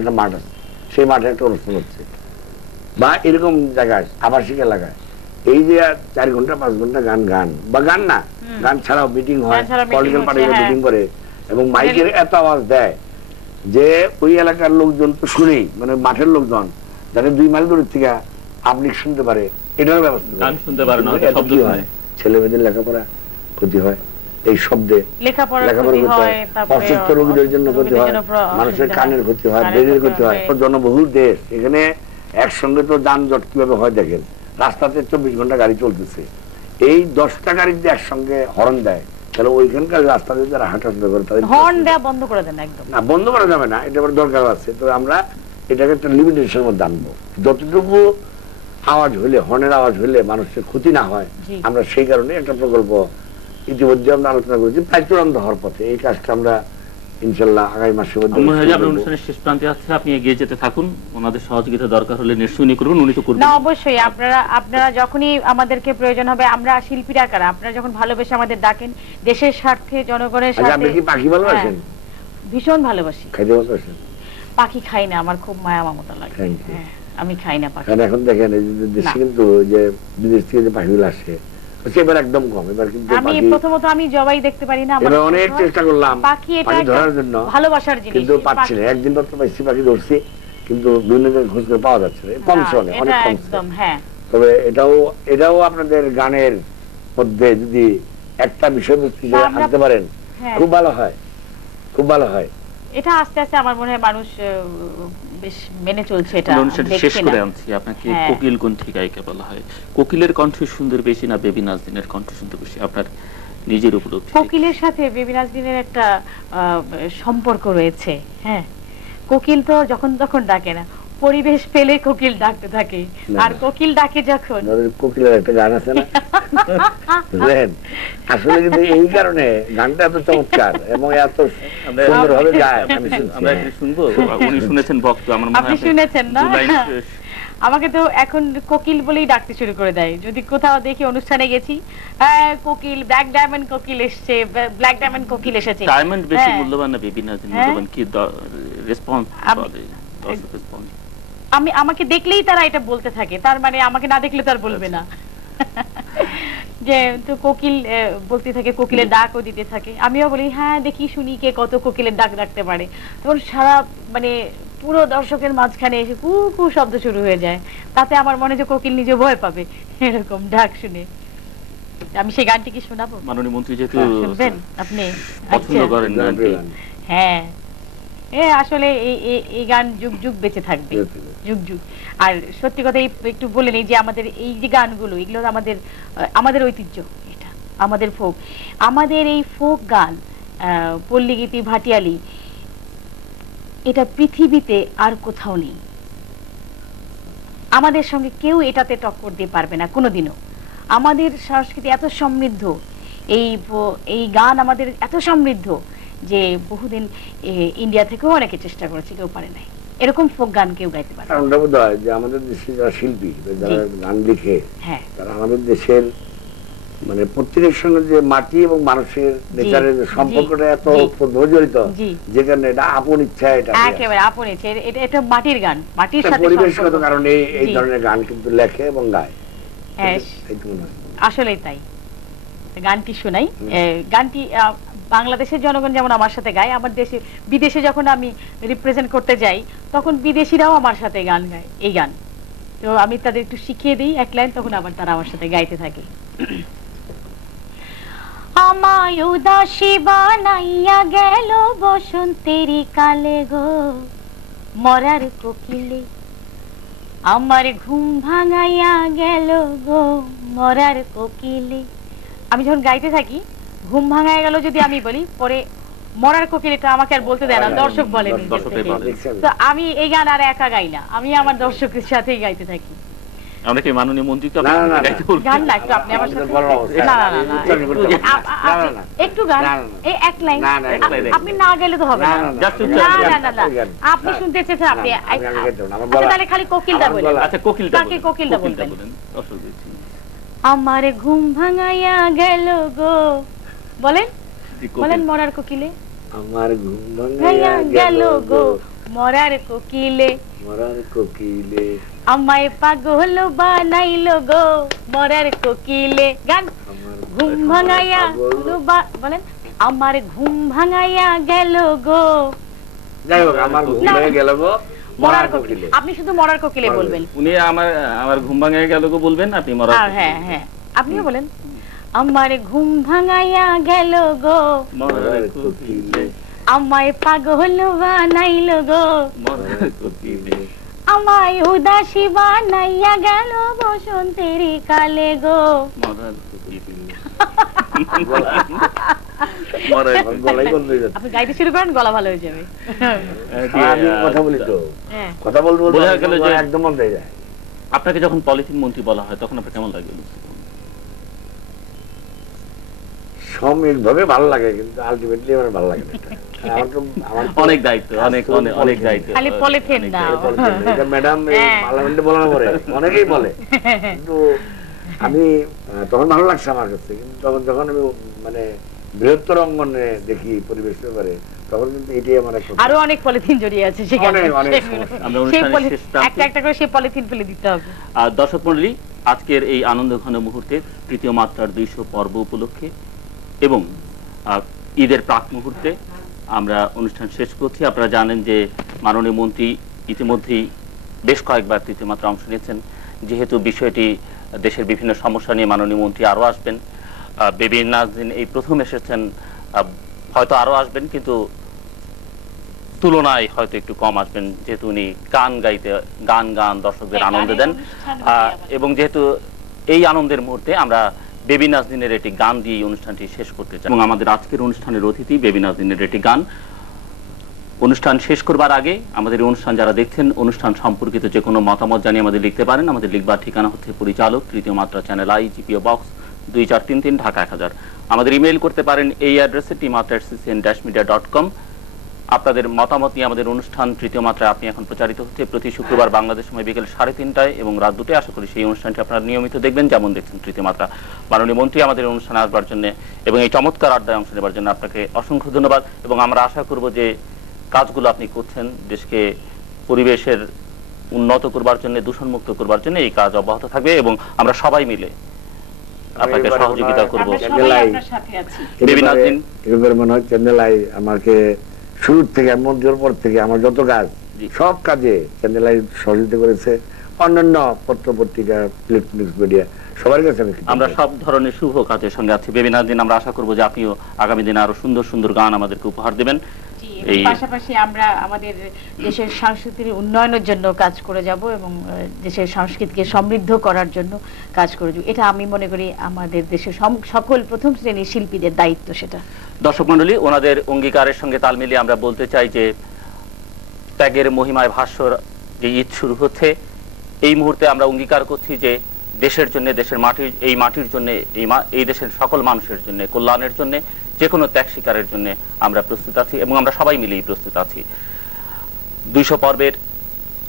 একটা মাঠ আছে, সেই মাঠে একটা অনুষ্ঠান হচ্ছে, বা এরকম জায়গায় আবাসিক এলাকায় এই যে 4 ঘন্টা 5 ঘন্টা গান বা গান না, গান ছাড়াও মিটিং হয়, পলিটিক্যাল পার্টিরা মিটিং করে এবং মাইকের এত আওয়াজ দেয় যে ওই এলাকার লোকজন তো শুনেই, মানে মাঠের লোকজন যাতে 2 মাইল দূরের থেকে আপনি শুনতে পারে এটারও ব্যবস্থা হয়। ছেলে মেয়েদের লেখাপড়া ক্ষতি হয় এই শব্দে, লেখাপড়া ক্ষতি হয়, অসুস্থ রোগীদের জন্য ক্ষতি হয়, মানুষের কানের ক্ষতি হয়, ব্রেনের ক্ষতি হয়। জনবহুল দেশ, এখানে একসঙ্গে তো যানজট কিভাবে হয় দেখেন, রাস্তাতে 24 ঘন্টা গাড়ি চলতেছে, এই 10টা গাড়ি যদি একসঙ্গে হর্ন দেয় তাহলে ওইখানকার রাস্তাতে যারা হাঁটাচলা করে তাদের হর্ন দেয়া বন্ধ করে দেন। একদম না, বন্ধ করা যাবে না, এটা দরকার আছে। তো আমরা এটাকে একটা লিমিটেশনের মধ্যে আনবো, যতটুকু আওয়াজ হইলে, হর্নের আওয়াজ হইলে মানুষের ক্ষতি না হয়, আমরা সেই কারণে একটা প্রকল্প ইতিমধ্যে আমরা আলোচনা করেছি, প্রায় চূড়ান্ত হওয়ার পথে। এই কাজটা আমরা ইনশাল্লাহ আগামী মাসের মধ্যে। অনুষ্ঠানের শেষ প্রান্তে আছে, আপনি এগিয়ে যেতে থাকুন, ওনাদের সহযোগিতা দরকার হলে নিশ্চয়ই করবেন, উনি তো করবেন। না, অবশ্যই আপনারা যখনই আমাদেরকে প্রয়োজন হবে, আমরা শিল্পীরা কারা, আপনারা যখন ভালোবেসে আমাদের ডাকেন, দেশের স্বার্থে, জনগণের স্বার্থে। আপনি কি পাখি ভালোবাসেন? ভীষণ ভালোবাসি। খাইতে ভালোবাসেন? পাখি খাই না, আমার খুব মায়া মমতা লাগে, আমি খাই না পাখি। এখন দেখেন দেশে কিন্তু যে বিদেশ থেকে যে পাখিগুলো আসে সেবার একদম কম। এবার কিন্তু প্রথমত আমি জবাই দেখতে পারি না, এবার অনেক চেষ্টা করলাম পাখি এটা ধরার জন্য, ভালোবাসার জিনিস, কিন্তু পাচ্ছি না। একদিন পর পাইছি, পাখি ধরছি, কিন্তু বিভিন্ন জায়গায় খোঁজ করে পাওয়া যাচ্ছে না, কমছে অনেক কমছে। তবে এটাও আপনাদের গানের মধ্যে যদি একটা বিষয়বস্তু আনতে পারেন খুব ভালো হয়, খুব ভালো হয়। এটা আস্তে আস্তে আমার মনে হয় মানুষ বেশ মেনে চলছে। এটা শেষ করে আনছি আপনাকে, কোকিল কোনটি গায়িকা বলা হয়? কোকিলের কণ্ঠ সুন্দর বেশি না বেবি নাজনীনের কণ্ঠ সুন্দর বেশি, আপনার নিজের উপলব্ধি? কোকিলের সাথে বেবি নাজনীনের একটা সম্পর্ক রয়েছে। হ্যাঁ, কোকিল তো যখন তখন ডাকে না, পরিবেশ পেলে কোকিল ডাকতে থাকে, আর কোকিল ডাকে যখন। কোকিলের একটা গান আছে না, আসলে কিন্তু এই কারণে গানটা এত চমৎকার এবং এত সুন্দরভাবে গায়। আমরা শুনবো, উনি শুনেছেন বক্ত, আমার মনে হয় আপনি শুনেছেন না? আমাকে তো এখন কোকিল বলেই ডাকতে শুরু করে দেয়, যদি কোথাও দেখি অনুষ্ঠানে গেছি, কোকিল, ব্ল্যাক ডায়মন্ড কোকিল এসেছে, ব্ল্যাক ডায়মন্ড কোকিল এসেছে। ডায়মন্ড বেশি মূল্যবান না বেবি নাজনীন মূল্যবান? কি রেসপন্স? আমাকে দেখলেই তারা এটা বলতে থাকে, তার মানে আমাকে না দেখলে তার বলবে না। যে তো কোকিল বলতে থাকে, কোকিলের ডাকও দিতে থাকে, আমিও বলি হ্যাঁ দেখি শুনি কে কত কোকিলের ডাক রাখতে পারে। তখন সারা মানে পুরো দর্শকের মাঝখানে এসে কু কু শব্দ শুরু হয়ে যায়, তাতে আমার মনে যে কোকিল নিজে ভয় পাবে এরকম ডাক শুনে। আমি সেই গানটি কি শোনাবো? মাননীয় মন্ত্রী যেহেতু শুনবেন আপনি, পছন্দ করেন গানটি। হ্যাঁ, আসলে এই গান যুগ যুগ বেঁচে থাকবে, যুগ যুগ। আর সত্যি কথা একটু বলে নেই যে আমাদের এই যে গানগুলো, এগুলো আমাদের ঐতিহ্য, এটা আমাদের ফোক, আমাদের এই ফোক গান, পল্লীগীতি, ভাটিয়ালি, এটা পৃথিবীতে আর কোথাও নেই। আমাদের সঙ্গে কেউ এটাতে টক্কর দিয়ে পারবে না কোনোদিনও। আমাদের সংস্কৃতি এত সমৃদ্ধ, এই গান আমাদের এত সমৃদ্ধ যে বহুদিন ইন্ডিয়া থেকেও অনেকে চেষ্টা করেছে, কেউ পারে নাই এরকম ফোক গান কেউ গাইতে পারে। কারণটা বোধহয় যে আমাদের দেশে যারা শিল্পী, যারা গান লিখে, তারা আমাদের দেশের মানে প্রত্যেকের সঙ্গে যে মাটি এবং মানুষের নেচারের সম্পর্কটা এত জড়িত, যেখানে এটা আপন ইচ্ছা, এটা একেবারে আপন ইচ্ছা, এটা মাটির গান, মাটির সাথে পরিবেশগত কারণে এই ধরনের গান কিন্তু লেখে এবং গায়। আসলেই তাই। গানটি শোনাই, গানটি বাংলাদেশের জনগণ যেমন আমার সাথে গায়, আমার দেশে বিদেশে যখন আমি রিপ্রেজেন্ট করতে যাই তখন বিদেশিরাও আমার সাথে গান গায় এই গান। তো আমি তাদের একটু শিখিয়ে দিই এক লাইন, তখন আবার তারা আমার সাথে গাইতে থাকে। আমায় উদাসী বানাইয়া গেল বসন্তেরই কালে গো, মরার কোকিলে আমার ঘুম ভাঙাইয়া গেল গো, মরার কোকিলে। আমি যখন গাইতে থাকি ঘুম ভাঙায় গেল যদি আমি বলি, পরে মরার কোকিলটা আমাকে আর বলতে দেয় না, দর্শক বলে তো আমি এই গান আর একা গাই না, আমি আমার দর্শকের সাথেই গাইতে থাকি। আমরা কি মাননীয় মন্ত্রীকে গান না একটু আপনি আমার সাথে একটু গান এই এক লাইন আপনি না গেলে তো হবে না, আপনি শুনতে চেয়েছেন আপনি তাহলে খালি কোকিলটা বলেন। আচ্ছা কোকিলটা বলবেন। আমার ঘুম ভাঙাইয়া গেল গো, বলেন বলেন মরার কোকিলে, আমার ঘুম ভাঙাইয়া গেল গো মরার কোকিলে, আমায় পাগল বানাইলো গো মরার কোকিলে। গান ঘুম ভাঙাইয়া বলেন আমার ঘুম ভাঙাইয়া গেল গো, যাই হোক আমার ঘুম ভাঙাইয়া গেল গো মরার কোকিলে। আপনি শুধু মরার কোকিলে বলবেন, উনি আমার ঘুম ভাঙাইয়া গেল গো বলবেন, আপনি মরার। হ্যাঁ হ্যাঁ আপনিও বলেন আমার ঘুম ভাঙাইয়া গেল গো মরার কোকিলে, আমায় পাগল বানাইলো গো মরার কোকিলে, আমায় উদাসী বানাইয়া গেল বসন্তের কালে গো মরার কোকিলে। আপনি গাইতে শুরু করেন, গলা ভালো হয়ে যাবে। আমি কথা বলি তো, কথা বলবো বোঝা গেল যে একদম মন হয়ে যায়। আপনাকে যখন পলিথিন মন্ত্রী বলা হয় তখন আপনার কেমন লাগে? সাময়িকভাবে ভালো লাগে, কিন্তু আলটিমেটলি আমার ভালো লাগে না। অনেক দায়িত্ব, অনেক দায়িত্ব, খালি পলিথিন না। ম্যাডাম পার্লামেন্টে বলার পরে অনেকেই বলে, কিন্তু আমি তখন ভালো লাগছে আমার কাছে, কিন্তু তখন যখন আমি মানে বৃহত্তর অঙ্গনে দেখি পরিবেশ ব্যাপারে, তখন কিন্তু এটাই আমার আরো অনেক পলিথিন জড়িয়ে আছে সেখানে, একটা করে সেই পলিথিন ফেলে দিতে হবে। দর্শক মণ্ডলী, আজকের এই আনন্দঘন মুহূর্তে তৃতীয় মাত্রার 200 পর্ব উপলক্ষে এবং ঈদের প্রাক মুহূর্তে আমরা অনুষ্ঠান শেষ করছি। আপনারা জানেন যে মাননীয় মন্ত্রী ইতিমধ্যেই বেশ কয়েকবার তৃতীয় মাত্রা অংশ নিয়েছেন। যেহেতু বিষয়টি দেশের বিভিন্ন সমস্যা নিয়ে মাননীয় মন্ত্রী আরো আসবেন, বেবি নাজনীন এই প্রথম এসেছেন, হয়তো আরো আসবেন, কিন্তু তুলনায় হয়তো একটু কম আসবেন, যেহেতু উনি গান দর্শকদের আনন্দ দেন। এবং যেহেতু এই আনন্দের মুহূর্তে আমরা বেবি নাজনীনের একটি গান দিয়ে এই অনুষ্ঠানটি শেষ করতে চাই, এবং আমাদের আজকের অনুষ্ঠানের অতিথি বেবি নাজনীনের একটি গান। অনুষ্ঠান শেষ করবার আগে আমাদের অনুষ্ঠান যারা দেখছেন, অনুষ্ঠান সম্পর্কিত যে কোনো মতামত জানিয়ে আমাদের লিখতে পারেন। আমাদের লিখবার ঠিকানা হচ্ছে পরিচালক, তৃতীয় মাত্রা, Channel i, GPO box 2433, Dhaka 1000। আমাদের ইমেইল করতে পারেন এই অ্যাড্রেসে tmatra@ccn-media.com। আপনাদের মতামত নিয়ে আমাদের অনুষ্ঠান তৃতীয় মাত্রায় আপনি এখন প্রচারিত হচ্ছে প্রতি শুক্রবার বাংলাদেশ সময় বিকেল 3:30টায় এবং রাত 2টায়। আশা করি সেই অনুষ্ঠানটি আপনারা নিয়মিত দেখবেন, যেমন দেখছেন তৃতীয় মাত্রা। মাননীয় মন্ত্রী আমাদের অনুষ্ঠানে আসবার জন্য এবং এই চমৎকার আড্ডায় অংশ নেবার জন্য আপনাকে অসংখ্য ধন্যবাদ, এবং আমরা আশা করব যে কাজগুলো আপনি করছেন দেশকে পরিবেশের উন্নত করবার জন্য, দূষণমুক্ত করবার জন্য এই কাজ অব্যাহত থাকবে, এবং আমরা সবাই মিলে আপনাকে সহযোগিতা করব। আমাকে শুরু থেকে মন্ত্রীর পর থেকে আমার যত কাজ, সব কাজে চ্যানেলাই সহযোগিতা করেছে, অন্যান্য পত্র পত্রিকা, ইলেকট্রনিক্স মিডিয়া সবার কাছে আমরা সব ধরনের শুভ কাজের সঙ্গে আছি। বেবি নাজনীন, আমরা আশা করব যে আপনিও আগামী দিনে আরো সুন্দর সুন্দর গান আমাদেরকে উপহার দেবেন। এই পাশাপাশি আমরা আমাদের দেশের সংস্কৃতির উন্নয়নের জন্য কাজ করে যাব এবং দেশের সংস্কৃতিকে সমৃদ্ধ করার জন্য কাজ করে যাব। এটা আমি মনে করি আমাদের দেশের সকল প্রথম শ্রেণীর শিল্পীদের দায়িত্ব সেটা। দর্শক মণ্ডলী, ওনাদের অঙ্গীকারের সঙ্গে তাল মিলিয়ে আমরা বলতে চাই যে ত্যাগের মহিমায় ভাস্বর যে ঈদ শুরু হচ্ছে, এই মুহূর্তে আমরা অঙ্গীকার করছি যে দেশের জন্য, দেশের মাটির, এই মাটির জন্য, এই দেশের সকল মানুষের জন্য, কল্যাণের জন্য, যে কোনো ত্যাগ স্বীকারের জন্য আমরা প্রস্তুত আছি, এবং আমরা সবাই মিলেই প্রস্তুত আছি। 200 পর্বের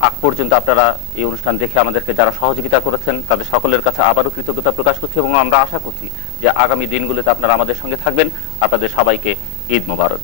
আগ পর্যন্ত আপনারা এই অনুষ্ঠান দেখে আমাদেরকে যারা সহযোগিতা করেছেন তাদের সকলের কাছে আবারও কৃতজ্ঞতা প্রকাশ করছি, এবং আমরা আশা করছি যে আগামী দিনগুলোতে আপনারা আমাদের সঙ্গে থাকবেন। আপনাদের সবাইকে ঈদ মোবারক।